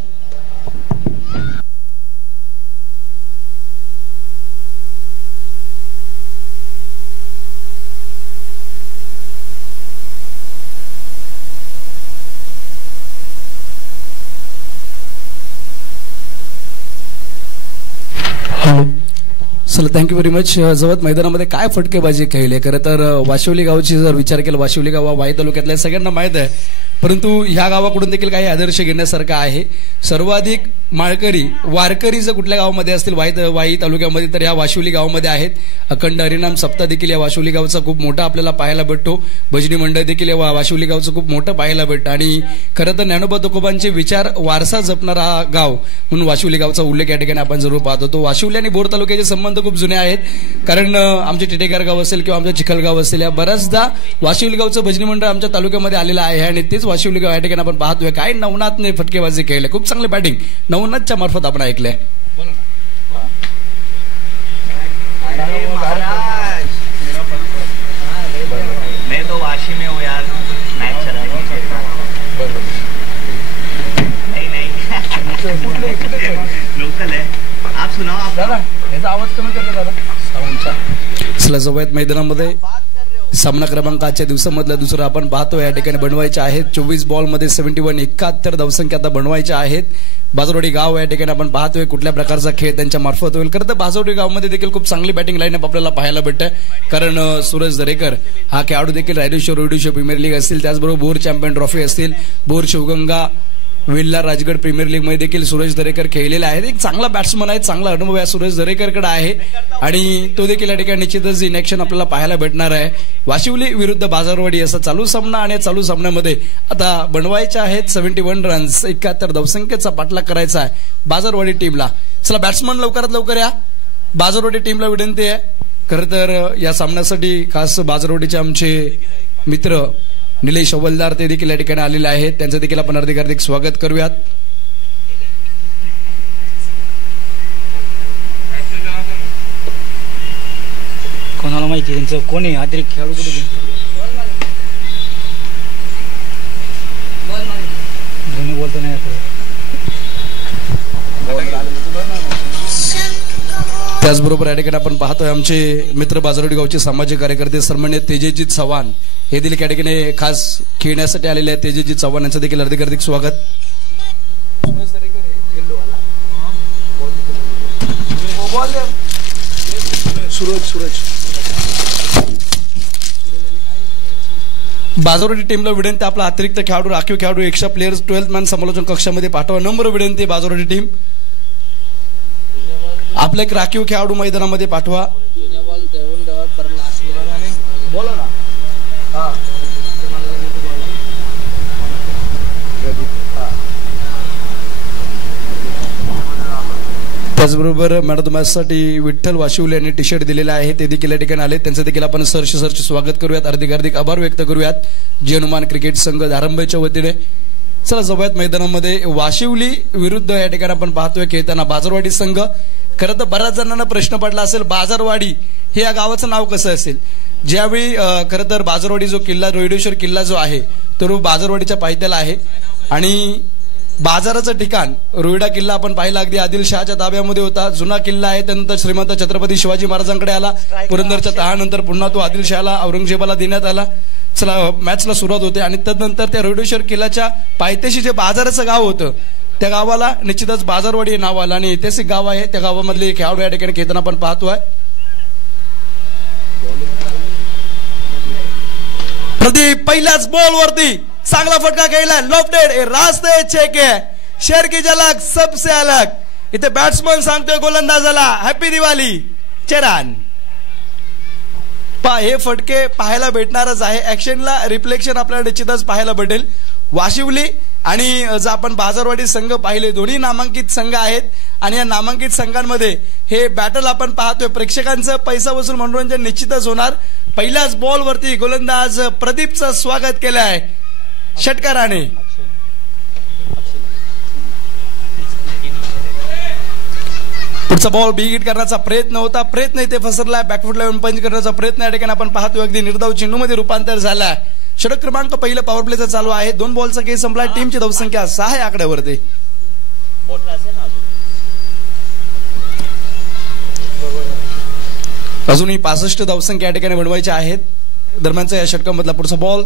चला, थँक्यू व्हेरी मच. जवळ मैदानामध्ये काय फटकेबाजी खेळली. खरं तर वाशिवली गावची जर विचार केला, वाशिवली गाव वाई तालुक्यातल्या सगळ्यांना माहीत आहे, परंतु ह्या गावाकडून देखील काही आदर्श घेण्यासारखा आहे. सर्वाधिक माळकरी वारकरी जर कुठल्या गावामध्ये असतील वाई तालुक्यामध्ये तर ह्या वाशिवली गावामध्ये आहेत. अखंड हरिनाम सप्ताह देखील या वाशिवली गावचा खूप मोठा आपल्याला पाहायला भेटतो. भजनी मंडळ देखील या वाशिवली गावचं खूप मोठं पाहायला भेटतं. आणि खरं तर ज्ञानोबा तुकोबांचे विचार वारसा जपणारा हा गाव म्हणून वाशिवली गावचा उल्लेख या ठिकाणी आपण जरूर पाहतो. तो वाशिवली आणि बोर तालुक्याचे संबंध खूप जुने आहेत. कारण आमचे टिटेकर गाव असेल किंवा आमचं चिखलगाव असेल या बऱ्याचदा वाशिवली गावचं भजनी मंडळ आमच्या तालुक्यामध्ये आलेलं आहे. आणि तेच वाशिवली गाव या ठिकाणी आपण पाहतोय. काय नवनाथने फटकेबाजी खेळले, खूप चांगली बॅटिंग नवनाथच्या मार्फत आपण ऐकलंय. मैं तो वाशी में हूँ यार, मैच चला नहीं लोकल है. आप सुनाओ, आप याचा आवाज कमी करतो दादा. सलजवैत मैदानामध्ये सामना क्रमांक आजच्या दिवसामधला दुसरा आपण पाहतो. या ठिकाणी बनवायचे आहेत 24 बॉलमध्ये 71 71 धावसंख्या आता बनवायच्या आहेत. बाजरोडी गाव या ठिकाणी आपण पाहतोय कुठल्या प्रकारचा खेळ त्यांच्या मार्फत होईल. खरं तर बाजरोडी गावमध्ये देखील खूप चांगली बॅटिंग लाईनअप आपल्याला पाहायला भेटतं. कारण सूरज दरेकर हा खेळाडू देखील रायडेश्वर प्रीमियर लीग असतील, त्याचबरोबर बोर चॅम्पियन ट्रॉफी असतील, बोर शिवगंगा विल्ला राजगड प्रीमियर लीग मध्ये देखील सुरेश दरेकर खेळलेले आहेत. एक चांगला बॅट्समन आहे, चांगला अनुभव या सुरेश दरेकरकडे आहे आणि तो देखील या ठिकाणी निश्चितच इन ऍक्शन आपल्याला पाहायला भेटणार आहे. वाशिवली विरुद्ध बाजारवाडी असा चालू सामना आणि चालू सामन्यामध्ये आता बनवायचे आहेत 71 रन्स 71 धावसंख्येचा पाठलाग करायचा आहे बाजारवाडी टीमला. चला बॅट्समन लवकरात लवकर या. बाजारवाडी टीमला विनंती आहे. खरं तर या सामन्यासाठी खास बाजारवाडीचे आमचे मित्र निलेश हवलदार ते देखील या ठिकाणी आलेले आहेत. त्यांचं देखील आपण हार्दिक स्वागत करूयात. कोणाला माहिती त्यांचं कोणी अतिरिक्त खेळाडू कुठे दोन्ही बोलतो नाही. त्याचबरोबर या ठिकाणी आपण पाहतोय आमचे मित्र बाजारवाडी गावचे सामाजिक कार्यकर्ते सन्मान्य तेजजीत चव्हाण हे देखील या ठिकाणी खास खेळण्यासाठी आलेले आहेत. तेजजीत चव्हाण यांचं देखील हार्दिक स्वागत. बाजारवाडी टीमला विनंती आपला अतिरिक्त खेळाडू राखीव खेळाडू एक्स्ट्रा प्लेयर्स 12 मॅन समालोचन कक्षामध्ये पाठवा. नंबर विनंती बाजारवाडी टीम आपला एक राखीव खेळाडू मैदानामध्ये पाठवा. बोला ना. त्याचबरोबर मॅन ऑफ द मॅच साठी विठ्ठल वाशिवले यांनी टी शर्ट दिलेला आहे. ते देखील या ठिकाणी आले. त्यांचं देखील आपण सरचे स्वागत करूयात. हार्दिक आभार व्यक्त करूयात. जी हनुमान क्रिकेट संघ धारंबेच्या वतीने चला जाऊयात मैदानामध्ये. वाशिवली विरुद्ध या ठिकाणी आपण पाहतोय खेळताना बाजारवाडी संघ. खरं तर बऱ्याच जणांना प्रश्न पडला असेल बाजारवाडी हे या गावाचं नाव कसं असेल. ज्यावेळी खरं तर बाजारवाडी जो किल्ला रोहिडेश्वर किल्ला जो आहे तो बाजारवाडीच्या पायथ्याला आहे आणि बाजाराचं ठिकाण रोहिडा किल्ला आपण पाहिला अगदी आदिलशहाच्या ताब्यामध्ये होता. जुना किल्ला आहे. त्यानंतर श्रीमंत छत्रपती शिवाजी महाराजांकडे आला. पुरंदरच्या तहानंतर पुन्हा तो आदिलशहाला औरंगजेबाला देण्यात आला. चला मॅचला सुरुवात होते आणि त्यानंतर त्या रोहिडेश्वर किल्ल्याच्या पायथ्याशी जे बाजाराचं गाव होतं त्या गावाला निश्चितच बाजारवाडी हे नाव आलं आणि ऐतिहासिक गाव आहे. त्या गावामधले खेळाडू या ठिकाणी खेळताना आपण पाहतोय. प्रदीप पहिल्याच बॉल वरती चांगला फटका खेळला. लॉफ्टेड रास्ते चेक आहे. शेर की झलक सबसे अलग. इथे बॅट्समन सांगतोय गोलंदाजाला हॅपी दिवाळी चेरान. हे फटके पाहायला भेटणारच आहे. ऍक्शनला रिफ्लेक्शन आपल्याला निश्चितच पाहायला भेटेल. वाशिवली आणि जर आपण बाजारवाडी संघ पाहिले दोन्ही नामांकित संघ आहेत आणि या नामांकित संघांमध्ये हे बॅटल आपण पाहतोय. प्रेक्षकांचं पैसा वसूल मनोरंजन निश्चितच होणार. पहिल्याच बॉल वरती गोलंदाज प्रदीपचं स्वागत केलं आहे षटकाराने. पुढचा बॉल बिग हिट करण्याचा प्रयत्न होता. प्रयत्न इथे फसरला. बॅकफुटला येऊन पंच करण्याचा प्रयत्न या ठिकाणी आपण पाहतोय. अगदी निर्धाव चेंडूमध्ये रूपांतर झालाय. षटक क्रमांक पहिलं पॉवर प्लेचा चालू आहे. 2 बॉलचा खेळ संपला. टीमची धावसंख्या 6 या आकड्यावरती. अजूनही 65 धावसंख्या या ठिकाणी बनवायच्या आहेत. दरम्यानचा या षटकामधला पुढचा बॉल.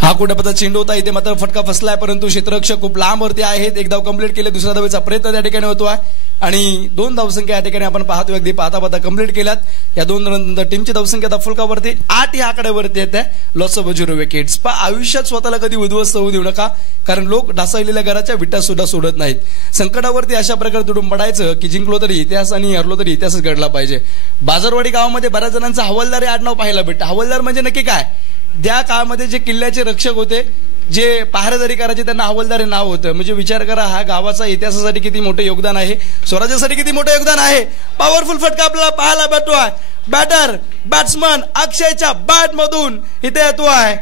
हा कुठेपदा चेंडू होता. इथे मात्र फटका फसलाय परंतु क्षेत्ररक्षक खूप लांब वरती आहेत. एक धाव कंप्लीट केले. दुसऱ्या धावेचा प्रयत्न त्या ठिकाणी होतोय आणि 2 धावसंख्या या ठिकाणी आपण पाहतोय. अगदी पाहता कंप्लीट केल्यात. या 2 रननंतर टीमची धावसंख्या आता फुलकावरती 8 या आकड्यावरती येते. Loss of 0 wickets. आयुष्यात स्वतःला कधी उद्ध्वस्त होऊ देऊ नका कारण लोक ढासळलेल्या घराच्या विटा सुद्धा सोडत नाहीत. संकटावरती अशा प्रकारे तुडून पडायचं की जिंकलो तरी इतिहास आणि हरलो तरी इतिहासच घडला पाहिजे. बाजारवाडी गावामध्ये बऱ्याच जणांचा हवालदार आडनाव पाहायला भेटतं. हवालदार म्हणजे नक्की काय. त्या काळामध्ये जे किल्ल्याचे रक्षक होते जे पहारेदारी करायचे त्यांना हवालदार हे नाव होतं. म्हणजे विचार करा हा गावाचा इतिहासासाठी किती मोठं योगदान आहे. स्वराज्यासाठी किती मोठं योगदान आहे. पॉवरफुल फटका आपल्याला पाहायला भेटतोय. बॅटर बॅट्समन अक्षयच्या बॅट मधून इथे येतोय.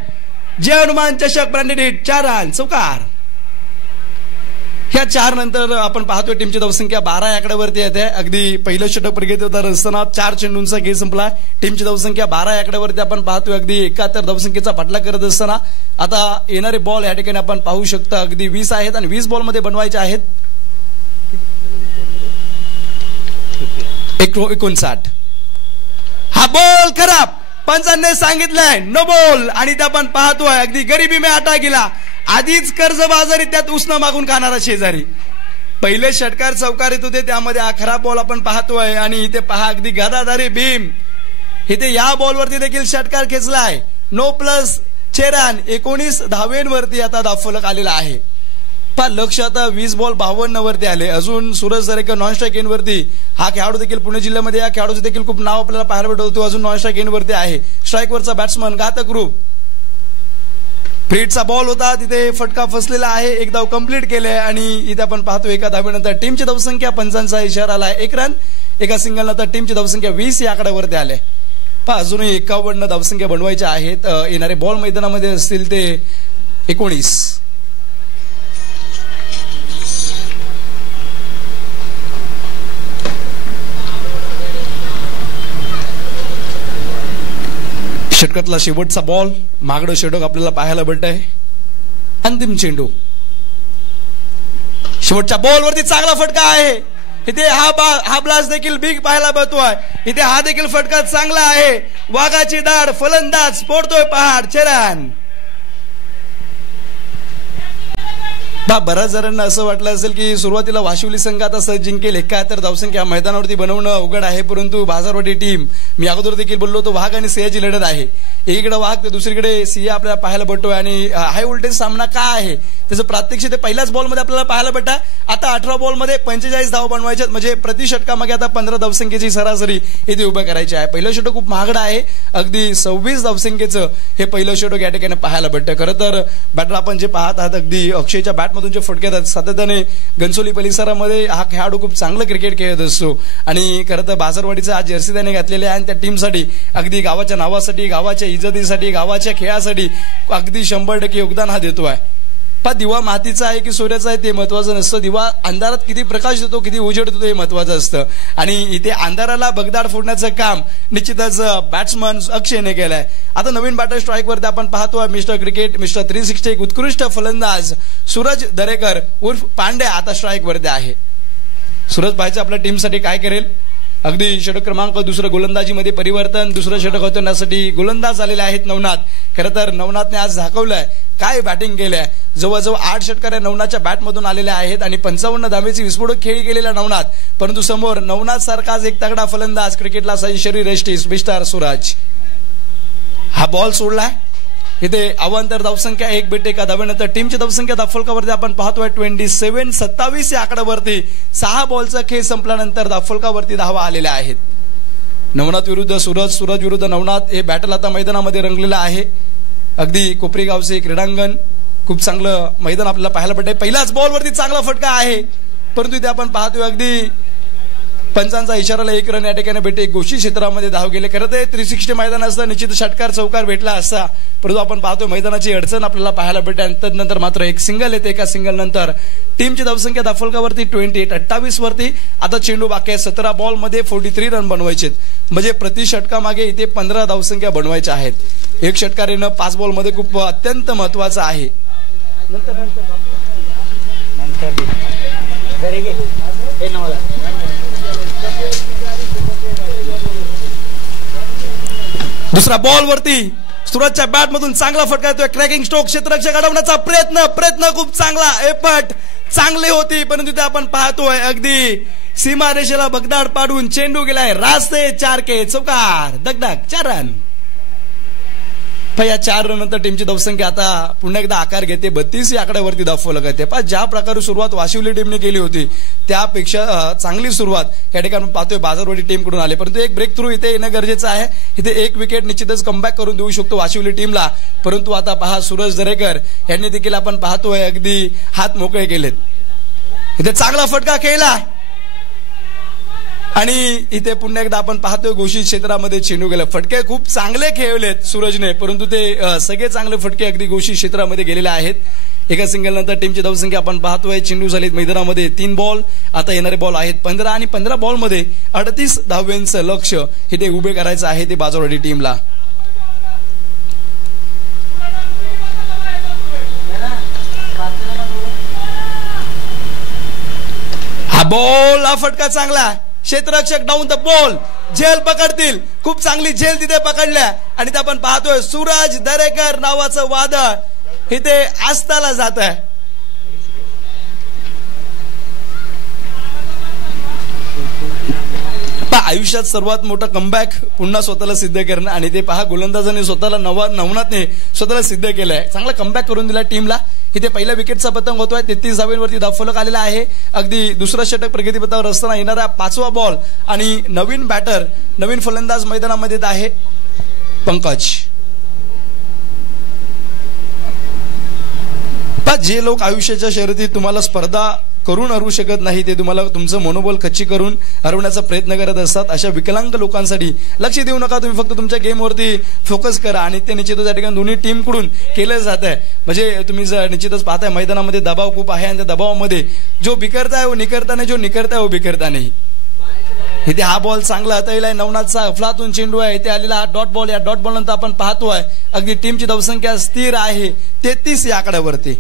जय हनुमान चषक ब्रँडेड हिट 4 रन चौकार. ह्या 4 नंतर आपण पाहतोय टीमची धावसंख्या 12 या आकड्यावरती येते. अगदी पहिलं षटक प्रगती होत असताना 4 चेंडूंचा खेळ संपला. टीमची धावसंख्या 12 या आकड्यावरती आपण पाहतोय. अगदी 71 धावसंख्येचा पाठलाग करत असताना आता येणारे बॉल या ठिकाणी आपण पाहू शकता. अगदी 20 आहेत आणि 20 बॉलमध्ये बनवायचे आहेत 59. हा बॉल खराब. पंचांनी सांगितलंय नो बॉल आणि ते आपण पाहतोय. अगदी गरिबी में आटा गेला. आधीच कर्जबाजारी त्यात उसनं मागून खाणारा शेजारी. पहिले षटकार चौकारीत होते त्यामध्ये हा खराब बॉल आपण पाहतोय आणि इथे पहा अगदी गदाधारी भीम. इथे या बॉलवरती देखील षटकार खेचलाय. नो प्लस 6 रन 19 धावेंवरती आता धावफलक आलेला आहे. लक्ष आता 20 बॉल 52 वरती आले. अजून Suraj Darekar non strike end वरती. हा खेळाडू देखील पुणे जिल्ह्यामध्ये या खेळाडूचं देखील खूप नाव आपल्याला पाहायला भेटत होतो. अजून नॉन स्ट्राईक एंड वरती आहे. स्ट्राईकवरचा बॅट्समन घातक रूप. फ्रीटचा बॉल होता तिथे फटका फसलेला आहे. 1 धाव कंप्लीट केले आणि इथे आपण पाहतो एका धावेनंतर टीमची धावसंख्या 55 इशारा आला. 1 रन एका सिंगल नंतर टीमची धावसंख्या 20 या आकड्यावरती आले. अजूनही 51 धावसंख्या बनवायच्या आहेत. येणारे बॉल मैदानामध्ये असतील ते 19. षटकातला शेवटचा बॉल. मागडं षटक आपल्याला पाहायला भेटत आहे. अंतिम चेंडू. शेवटच्या बॉलवरती चांगला फटका आहे. इथे हा ब्लास्ट देखील बिग पाहायला भेटतोय. इथे हा देखील फटका चांगला आहे. वाघाची दाढ फलंदाज फोडतोय पहाड 6 रन. बऱ्याच जणांना असं वाटलं असेल की सुरुवातीला वाशिवली संघ आता सहज जिंकेल. 71 धावसंख्या मैदानावरती बनवणं अवघड आहे परंतु बाजारवाडी टीम मी अगोदर देखील बोललो होतो वाघ आणि सिंहाची लढत आहे. एकीकडे वाघ तर दुसरीकडे सिंह आपल्याला पाहायला भेटतोय आणि हाय व्होल्टेज सामना काय आहे त्याचं प्रात्यक्षिक ते पहिल्याच बॉलमध्ये आपल्याला पाहायला भेटा. आता 18 बॉलमध्ये 45 धाव बनवायच्यात म्हणजे प्रति षटकामागे आता 15 धावसंख्येची सरासरी इथे उभं करायची आहे. पहिलं षटक खूप महागडं आहे. अगदी 26 धावसंख्येचं हे पहिलं षटक या ठिकाणी पाहायला भेटतं. खरं तर बॅटर आपण जे पाहत आहात अगदी अक्षयच्या बॅट बॅटमधून जे फटके येतात सातत्याने घनसोली परिसरामध्ये हा खेळाडू खूप चांगलं क्रिकेट खेळत असतो आणि खरं तर बाजारवाडीचा आज जर्सी त्याने घातलेली आहे आणि त्या टीमसाठी अगदी गावाच्या नावासाठी गावाच्या इज्जतीसाठी गावाच्या खेळासाठी अगदी 100% योगदान हा देतो आहे. पण दिवा मातीचा आहे की सूर्याचा आहे ते महत्वाचं नसतं. दिवा अंधारात किती प्रकाश देतो किती उजेड देतो हे महत्वाचं असतं आणि इथे अंधाराला भगदाड फोडण्याचं काम निश्चितच बॅट्समन अक्षयने केलंय. आता नवीन बॅटर स्ट्राईकवरती आपण पाहतोय मिस्टर क्रिकेट मिस्टर 360 एक उत्कृष्ट फलंदाज सूरज दरेकर उर्फ पांड्या आता स्ट्राईकवरती आहे. सूरज भाईचं आपल्या टीमसाठी काय करेल. अगदी षटक क्रमांक दुसरं गोलंदाजीमध्ये परिवर्तन दुसरं षटक होण्यासाठी गोलंदाज आलेले आहेत नवनाथ. खरं तर नवनाथने आज दाखवलंय काय बॅटिंग केलंय. जवळजवळ 8 षटकार नवनाथच्या बॅटमधून आलेल्या आहेत आणि 55 धावेची विस्फोटक खेळी गेलेला नवनाथ. परंतु समोर नवनाथ सारखाच एक तगडा फलंदाज क्रिकेटला सही शरीर एष्टीस मिस्टर सूरज. हा बॉल सोडलाय. इथे अवांतर धावसंख्या 1 एका धावेनंतर टीमची धावसंख्या धावफलकावरती आपण पाहतोय 27 या आकड्यावरती 6 बॉलचा खेळ संपल्यानंतर धावफलकावरती धावा आलेल्या आहेत. नवनाथ विरुद्ध सूरज सूरज विरुद्ध नवनाथ हे बॅटल आता मैदानामध्ये रंगलेलं आहे. अगदी कोपरी गावचे क्रीडांगण खूप चांगलं मैदान आपल्याला पाहायला पडतंय. पहिल्याच बॉलवरती चांगला फटका आहे परंतु इथे आपण पाहतोय अगदी पंचांचा इशाराला 1 रन या ठिकाणी भेटे. गोशी क्षेत्रामध्ये धाव गेले. खरं तर 360 मैदान असतं निश्चित षटकार चौकार भेटला असता परंतु आपण पाहतोय मैदानाची अडचण आपल्याला पाहायला भेटते आणि त्यानंतर मात्र एक सिंगल येते. एका सिंगल नंतर टीमची धावसंख्या धावफलकावरती 28 वरती. आता चेंडू बाकी आहे. 17 बॉलमध्ये 43 रन बनवायचे म्हणजे प्रति षटकामागे इथे 15 धावसंख्या बनवायच्या आहेत. एक षटकार येणं 5 बॉलमध्ये खूप अत्यंत महत्वाचं आहे. दुसरा बॉल वरती सूरजच्या बॅटमधून चांगला फटका येतोय. क्रॅकिंग स्ट्रोक क्षेत्ररक्षक अडवण्याचा प्रयत्न खूप चांगला एफर्ट चांगली होती परंतु ते आपण पाहतोय अगदी सीमारेषेला भगदाड पाडून चेंडू गेलाय. रास्ते 4 के चौकार दगदग 4 रन. या 4 रन नंतर टीमची धावसंख्या आता पुन्हा एकदा आकार घेते. 32 या आकड्यावरती धावफलक येते. ज्या प्रकारे सुरुवात वाशिवली टीमने केली होती त्यापेक्षा चांगली सुरुवात या ठिकाणी पाहतोय बाजारवाडी टीमकडून आली परंतु एक ब्रेक थ्रू इथे येणं गरजेचं आहे. इथे 1 विकेट निश्चितच कमबॅक करून देऊ शकतो वाशिवली टीमला. परंतु आता पहा सूरज दरेकर यांनी देखील आपण पाहतोय अगदी हात मोकळे केलेत. इथे चांगला फटका खेळला आणि इथे पुन्हा एकदा आपण पाहतोय गोशी क्षेत्रामध्ये चेंडू गेला. फटके खूप चांगले खेळलेत सूरजने परंतु ते सगळे चांगले फटके अगदी गोशी क्षेत्रामध्ये गेलेले आहेत. एका सिंगल नंतर टीमची धावसंख्या आपण पाहतोय चेंडू झालीत मैदानामध्ये 3 बॉल. आता येणारे बॉल आहेत 15 आणि 15 बॉलमध्ये 38 धाव्यांचं लक्ष इथे उभे करायचं आहे ते बाजारवाडी टीमला. हा बॉल हा फटका चांगला. क्षेत्ररक्षक डाऊन द बॉल झेल पकडतील. खूप चांगली झेल तिथे पकडल्या आणि ते आपण पाहतोय सूरज दरेकर नावाचं वादळ इथे आस्ताला जात आहे. आयुष्यात सर्वात मोठा कमबॅक पुन्हा स्वतःला सिद्ध करणं आणि ते पहा गोलंदाजाने स्वतःला नवनाथने स्वतःला सिद्ध केलंय. चांगला कमबॅक करून दिला टीमला. इथे पहिल्या विकेटचा पतंग होतोय. 33 धावेवरती धावफलक आलेला आहे. अगदी दुसरा षटक प्रगतीपथावर असताना येणारा 5वा बॉल आणि नवीन बॅटर नवीन फलंदाज मैदानामध्ये आहे पंकज. जे लोक आयुष्याच्या शर्यतीत तुम्हाला स्पर्धा करून हरवू शकत नाही ते तुम्हाला तुमचं मनोबल खच्ची करून हरवण्याचा प्रयत्न करत असतात. अशा विकलांग लोकांसाठी लक्ष देऊ नका. तुम्ही फक्त तुमच्या गेमवरती फोकस करा आणि ते निश्चितच या ठिकाणी दोन्ही टीमकडून केलं जात आहे. म्हणजे तुम्ही निश्चितच पाहताय मैदानामध्ये दबाव खूप आहे आणि त्या दबावामध्ये जो बिखरता है वो निखरता नाही जो निखरता है वो बिखरता नाही. इथे हा बॉल चांगला हाताळलाय नवनाथचा अफलातून चेंडू आहे. इथे आलेला हा डॉट बॉल. या डॉट बॉल नंतर आपण पाहतोय अगदी टीमची धावसंख्या स्थिर आहे 33 या आकड्यावरती.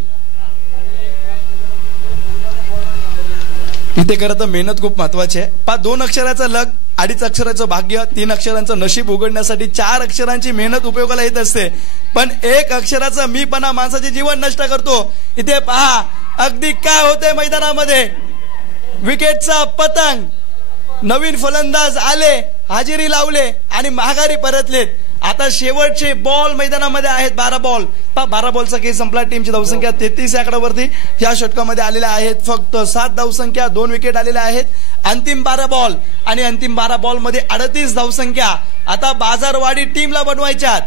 इथे खरं तर मेहनत खूप महत्वाची आहे. 2 अक्षराचा लक 2.5 अक्षराचं भाग्य 3 अक्षरांचं नशीब उघडण्यासाठी 4 अक्षरांची मेहनत उपयोगाला येत असते पण 1 अक्षराचा मीपणा माणसाचे जीवन नष्ट करतो. इथे पहा अगदी काय होते मैदानामध्ये. विकेटचा पतंग नवीन फलंदाज आले हाजिरी लावले आणि माघारी परतलेत. आता शेवटचे बॉल मैदानामध्ये आहेत 12 बॉल. 12 बॉलचा खेळ संपला. टीमची धावसंख्या 33 आकड्यावरती या षटकामध्ये आलेल्या आहेत. फक्त 7 धावसंख्या 2 विकेट आलेल्या आहेत. अंतिम 12 बॉल आणि अंतिम 12 बॉल मध्ये 38 धावसंख्या आता बाजारवाडी टीमला बनवायच्यात.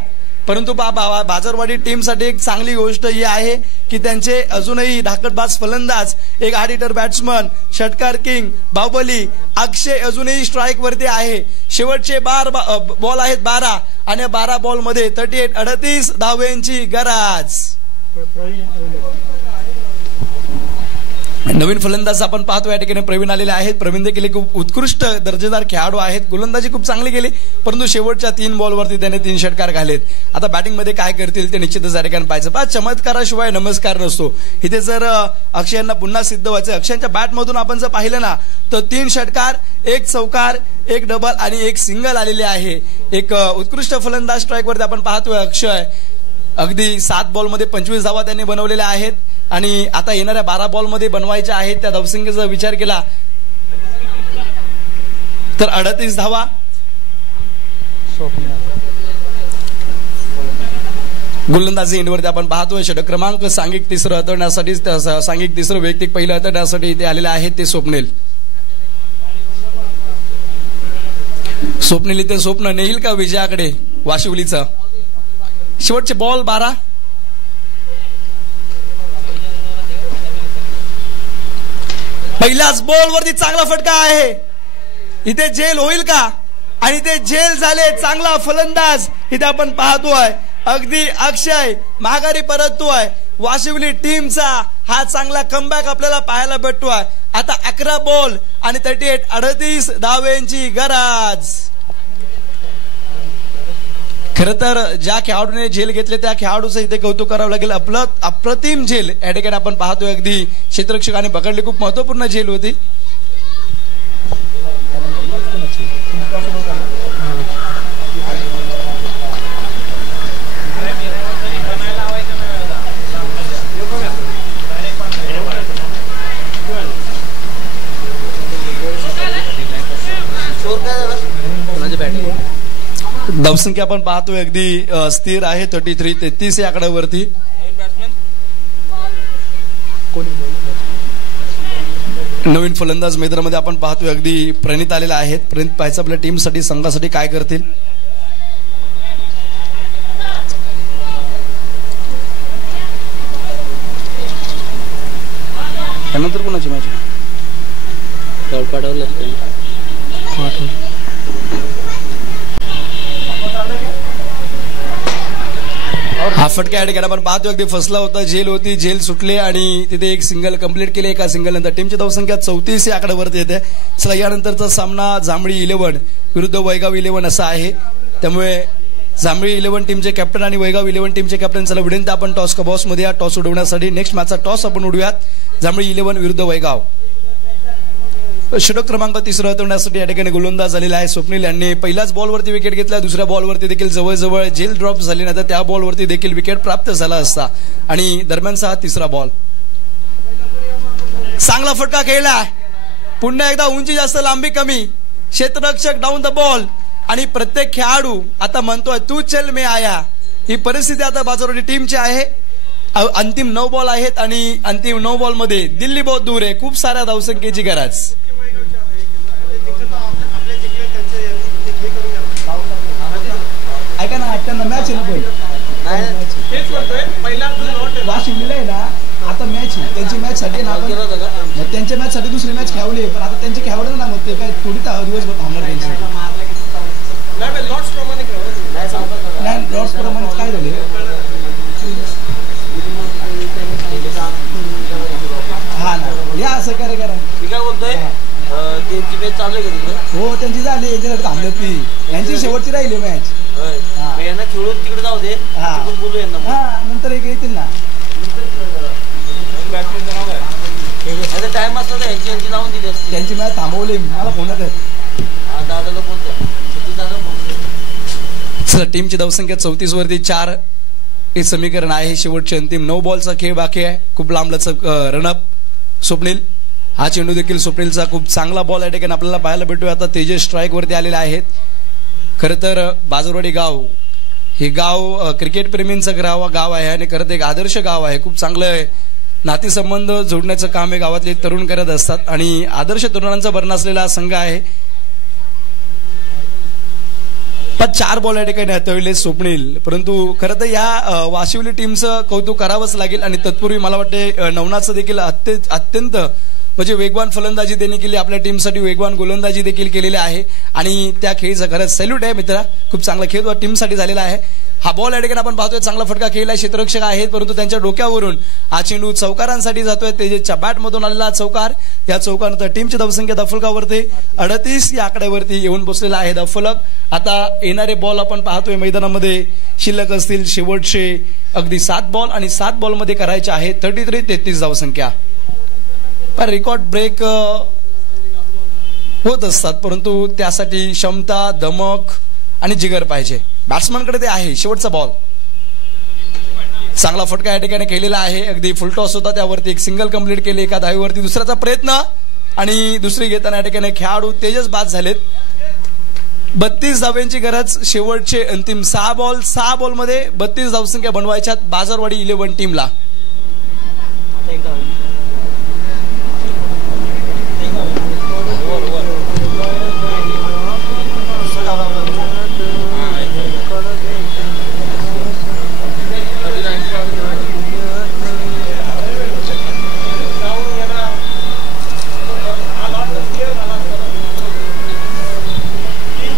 परंतु बाजारवाडी टीमसाठी एक चांगली गोष्ट ही आहे की त्यांचे अजूनही धाकटबाज फलंदाज, एक आडिटर बॅट्समन, षटकार किंग बाहुबली अक्षय अजूनही स्ट्राईक वरती आहे. शेवटचे बॉल आहेत 12 आणि 12 बॉल मध्ये 38 धावांची गरज. नवीन फलंदाज आपण पाहतो या ठिकाणी प्रवीण आलेले आहेत. प्रवीण देखील खूप उत्कृष्ट दर्जेदार खेळाडू आहेत. गोलंदाजी खूप चांगली केली, परंतु शेवटच्या 3 बॉलवरती त्याने 3 षटकार घालेत. आता बॅटिंग मध्ये काय करतील ते निश्चितच या ठिकाणी पाहायचं. पहा, चमत्काराशिवाय नमस्कार नसतो. इथे जर अक्षयांना पुन्हा सिद्ध व्हायचं, अक्षयांच्या बॅटमधून आपण जर पाहिलं ना तर 3 षटकार, 1 चौकार, 1 डबल आणि 1 सिंगल आलेले आहे. एक उत्कृष्ट फलंदाज स्ट्राईक वरती आपण पाहतोय अक्षय. अगदी 7 बॉलमध्ये 25 धावा त्यांनी बनवलेल्या आहेत आणि आता येणाऱ्या 12 बॉलमध्ये बनवायच्या आहेत. त्या धावसंख्येचा विचार केला तर 38 धावा. गोलंदाजी एंडवरती आपण पाहतोय षटक क्रमांक सांघिक तिसरं हाताळण्यासाठी, सांघिक तिसरं वैयक्तिक पहिलं हाताळण्यासाठी इथे आलेले आहेत ते स्वप्नील. स्वप्नील इथे स्वप्न नेईल का विजयाकडे वाशिवलीचं. शेवटचे बॉल 12. पहिल्याच बॉल वरती चांगला फटका आहे. इथे झेल होईल का, आणि ते झेल झाले. चांगला फलंदाज इथे आपण पाहतोय. अगदी अक्षय माघारी परततोय. वाशिवली टीमचा हा चांगला कमबॅक आपल्याला पाहायला भेटतोय. आता 11 बॉल आणि 38 धावांची गरज. खर तर ज्या खेळाडूने झेल घेतले त्या खेळाडूचं इथे कौतुक करावं लागेल. अप्रतिम झेल या ठिकाणी आपण पाहतोय. अगदी क्षेत्ररक्षकाने पकडली, खूप महत्वपूर्ण झेल होती. धावसंख्या आपण पाहतोय अगदी स्थिर आहे. 33 या आकड्यावरती. नवीन फलंदाज मैदानामध्ये आपण पाहतोय अगदी प्रणित आलेला आहेत. प्रणित पाहायचं आपल्या टीमसाठी, संघासाठी काय करतील. त्यानंतर कोणाची मॅच पाठवलं. हा फटका या ठिकाणी आपण पाहतोय अगदी फसला होता. झेल होती, झेल सुटले आणि तिथे 1 सिंगल कंप्लीट केले. एका सिंगल नंतर टीमची धावसंख्या 34 या आकड्यावरती येते. चला, यानंतरचा सामना जांभळी 11 विरुद्ध वैगाव 11 असा आहे. त्यामुळे जांभळी 11 टीमचे कॅप्टन आणि वैगाव 11 टीमचे कॅप्टन, चला विनंती आपण टॉस का बॉस मध्ये या टॉस उडवण्यासाठी. नेक्स्ट मॅचचा टॉस आपण उडूयात. जांभळी 11 विरुद्ध वैगाव. षटक क्रमांक 3 हाताळण्यासाठी या ठिकाणी गोलंदाज झालेला आहे स्वप्नील यांनी. पहिल्याच बॉलवरती विकेट घेतला. दुसऱ्या बॉलवरती देखील जवळजवळ झेल ड्रॉप झाली नाही तर त्या बॉलवरती देखील विकेट प्राप्त झाला असता. आणि दरम्यानचा हा 3रा बॉल. चांगला फटका खेळला. पुन्हा एकदा उंची जास्त लांबी कमी. क्षेत्ररक्षक डाऊन द बॉल आणि प्रत्येक खेळाडू आता म्हणतोय तू चल मी आया. ही परिस्थिती आता बाजारवाडी टीमची आहे. अंतिम 9 बॉल आहेत आणि अंतिम 9 बॉल मध्ये दिल्ली बहुत दूर आहे. खूप साऱ्या धावसंख्येची गरज. ऐका ना, त्यांना मॅच आहे ना, वाशिवलेला आहे ना आता मॅच आहे. त्यांची मॅच साठी ना आपण त्यांच्या मॅच साठी दुसरी मॅच खेळवली, पण आता त्यांची खेळवलं ना मग ते काय थोडी दिवसभर थांबणार त्यांच्यासाठी. लॉट्स प्रमाणे काय झाले. हा ना, या असं करा काय बोलतोय. त्यांची मॅच चालू आहे का तिकडे. हो, त्यांची झाली. यांच्याकडे थांबली ती. यांची शेवटची राहिली मॅच. यांना खेळून तिकडे जाऊ दे. बोलू यांना. हा, नंतर एक येतील ना. टाइम असला तर यांची लावून दिली असते. त्यांची मॅच थांबवली. मला फोन येत. दादाला बोलतो. टीमची धावसंख्या 34 वरती 4 हे समीकरण आहे. शेवटचे अंतिम 9 बॉलचा खेळ बाकी आहे. खूप लांबलचक रनअप. स्वप्नील हा चेंडू देखील स्वप्नीलचा खूप चांगला बॉल या ठिकाणी आपल्याला पाहायला भेटतोय. आता तेजस स्ट्राईक वरती आलेले आहेत. खरं तर बाजारवाडी गाव हे गाव क्रिकेट प्रेमींचं गाव आहे आणि खरं तर एक आदर्श गाव आहे. खूप चांगलं नातेसंबंध जोडण्याचं काम हे गावातले तरुण करत असतात आणि आदर्श तरुणांचा भरणा असलेला संघ आहे. पण 4 बॉल या ठिकाणी हाताळले स्वप्नील. परंतु खरं तर या वाशिवली टीमचं कौतुक करावंच लागेल आणि तत्पूर्वी मला वाटते नवनाथचं देखील अत्यंत म्हणजे वेगवान फलंदाजी त्यांनी केली, आपल्या टीमसाठी वेगवान गोलंदाजी देखील केलेली आहे आणि त्या खेळीचा खरंच सॅल्यूट आहे मित्रा. खूप चांगला खेळ टीमसाठी झालेला आहे. हा बॉल या ठिकाणी आपण पाहतोय चांगला फटका खेळला, क्षेत्ररक्षक आहेत परंतु त्यांच्या डोक्यावरून हा चेंडू चौकारांसाठी जातोय. तेजसच्या बॅटमधून आलेला चौकार, या चौकानंतर टीमची धावसंख्या धावफलकावरती 38 या आकड्यावरती येऊन बसलेला आहे धावफलक. आता येणारे बॉल आपण पाहतोय मैदानामध्ये शिल्लक असतील शेवटचे अगदी 7 बॉल आणि 7 बॉलमध्ये करायचे आहे 33 धावसंख्या. पण रेकॉर्ड ब्रेक होत असतात परंतु त्यासाठी क्षमता, दमक आणि जिगर पाहिजे. बॅट्समॅनकडे ते आहे. शेवटचा बॉल, चांगला फटका या ठिकाणी केलेला आहे. अगदी फुल टॉस होता, त्यावरती एक सिंगल कंप्लीट केली, एका धावीवरती दुसऱ्याचा प्रयत्न आणि दुसरी घेताना या ठिकाणी खेळाडू तेजस बाद झालेत. 32 धाव्यांची गरज, शेवटचे अंतिम 6 बॉल. 6 बॉलमध्ये 32 धावसंख्या बनवायच्यात बाजारवाडी 11 टीमला.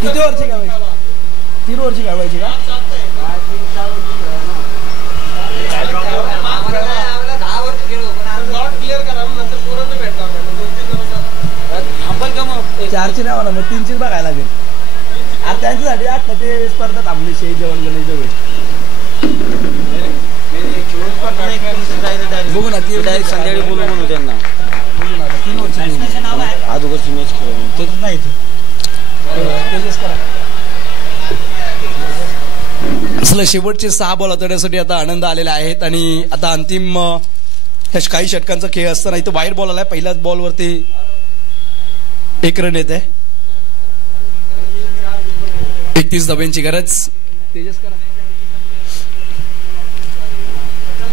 किती ओव्हरची घालवायची? 3 ओव्हरची घालवायची का? चारची नाही म्हणा, मग 3चीच बघायला लागेल. आता त्यांच्यासाठी आता ते स्पर्धा थांबली शेही जेवण गणेश जवळ. बघू ना ती संध्याकाळी बोलू म्हणू त्यांना. 3 ओव्हरची अगोदरची मॅच खेळून ते नाही असलं. शेवटचे 6 बॉल हाताळण्यासाठी आता आनंद आलेला आहेत आणि आता अंतिम काही षटकांचा खेळ असताना इथं वाईट बॉल आलाय. पहिल्याच बॉलवरती 1 रन येते. 31 धाव्यांची गरज.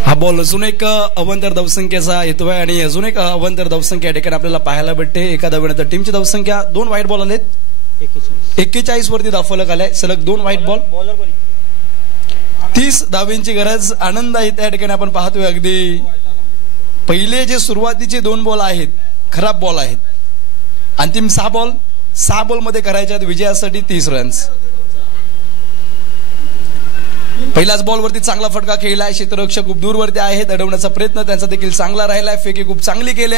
हा बॉल अजून एक अवंतर धावसंख्येचा येतोय आणि अजून एक अवंतर धावसंख्या या ठिकाणी आपल्याला पाहायला भेटते. एका धावेनंतर टीमची धावसंख्या 2 वाईट बॉल आलेत. 41 वरती धावफलक आलाय. सलग 2 वाईट बॉल. 30 धाव्यांची गरज. आनंद आहे त्या ठिकाणी आपण पाहतोय. अगदी पहिले जे सुरुवातीचे 2 बॉल आहेत खराब बॉल आहेत. अंतिम 6 बॉल. 6 बॉलमध्ये करायच्यात विजयासाठी 30 रन्स. पहिल्याच बॉलवरती चांगला फटका खेळलाय. क्षेत्ररक्षक खूप दूरवरती आहेत. अडवण्याचा प्रयत्न त्यांचा देखील चांगला राहिलाय. फेकी खूप चांगली केली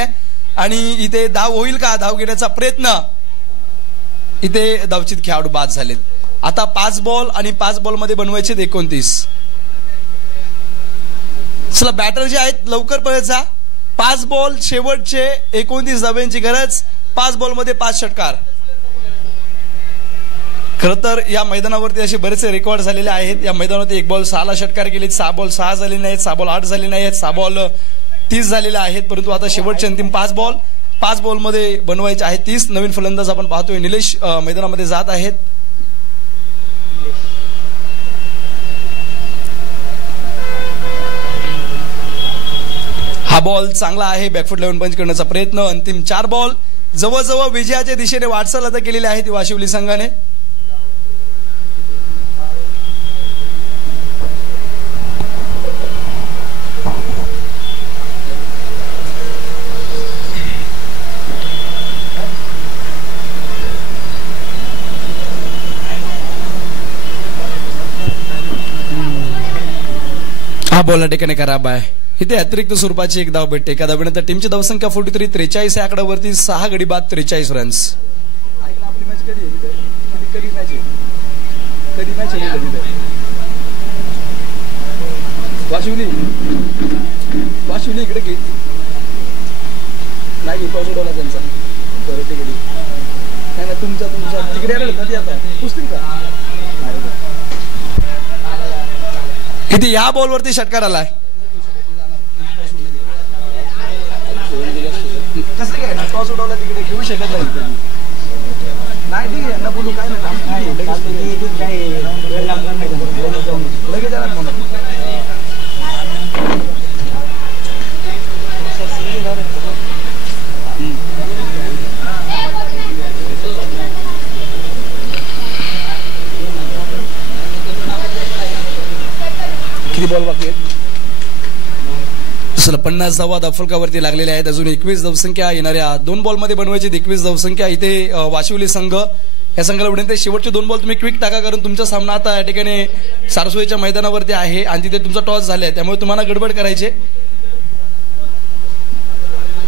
आणि इथे धाव होईल का? धाव घेण्याचा प्रयत्न. इथे धावचित खेळाडू बाद झालेत. आता 5 बॉल आणि 5 बॉलमध्ये बनवायचे 29. चला बॅटर जे आहेत लवकर पळायचा. 5 बॉल शेवटचे 29 धाव्यांची गरज. 5 बॉलमध्ये 5 षटकार. खर तर या मैदानावरती असे बरेचसे रेकॉर्ड झालेले आहेत. या मैदानावरती 1 बॉल 6 ला षटकार केलेत. 6 बॉल 6 झाले नाहीत. 6 बॉल 8 झाले नाहीत. 6 बॉल 30 झालेले आहेत. परंतु आता शेवटचे अंतिम 5 बॉल. 5 बॉलमध्ये बनवायचे आहेत 30. नवीन फलंदाज आपण पाहतोय निलेश मैदानामध्ये जात आहेत. हा बॉल चांगला आहे. बॅकफुट 11 पंच करण्याचा प्रयत्न. अंतिम 4 बॉल. जवळजवळ विजयाच्या दिशेने वाटचाल आता केलेली आहे ती वाशिवली संघाने. हा बॉल या ठिकाणी खराब आहे. इथे अतिरिक्त स्वरूपाची एक धाव भेटते. एका धावेनंतर टीमची धावसंख्या 43. 43 या आकड्यावरती 6 गडी बाद 43 रन्स. वाशिवली इकडे घे नाही पाऊस उडवला त्यांचा. नाही तुमच्या तिकडे आता पुसतील का? इथे या बॉलवरती षटकार आलाय. कसं काय ना टॉस उडवला तिकडे घेऊ शकत नाही ठीक आहे ना बोलू काय नाही लगेच जाणार म्हणून. बॉल बाकी आहेत. 50 धावफलकावरती लागलेले आहेत. अजून 21 धावसंख्या येणाऱ्या 2 बॉलमध्ये बनवायची 21 धावसंख्या इथे वाशिवली संघ. या संघाला विनंती शेवटचे 2 बॉल तुम्ही क्विक टाका, कारण तुमचा सामना आता या ठिकाणी सारसोईच्या मैदानावरती आहे आणि तिथे तुमचा टॉस झालाय, त्यामुळे तुम्हाला गडबड करायचे.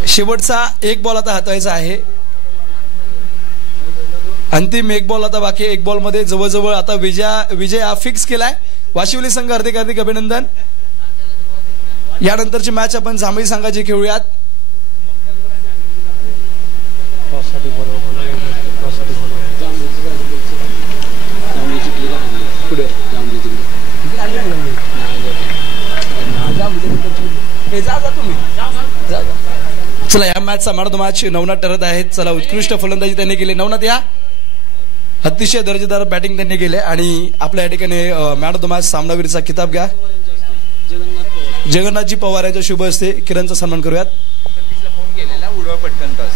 शेवटचा 1 बॉल आता हाताळायचा आहे. अंतिम 1 बॉल आता बाकी. 1 बॉल मध्ये जवळजवळ आता विजय हा फिक्स केलाय. वाशिवली संघ हार्दिक हार्दिक अभिनंदन. यानंतरची मॅच आपण जांभळी संघाची खेळूयात. चला या मॅचचा man of the match Navnath ठरत आहेत. चला उत्कृष्ट फलंदाजी त्यांनी केली. नवनाथ या अतिशय दर्जेदार बॅटिंग त्यांनी केले आणि आपल्या या ठिकाणी मॅन ऑफ द मॅच सामनावीरचा किताब घ्या. जगन्नाथजी पवार यांच्या शुभ हस्ते किरणचा सन्मान करूयात. फोन केलेला उडवा पटकन टॉस.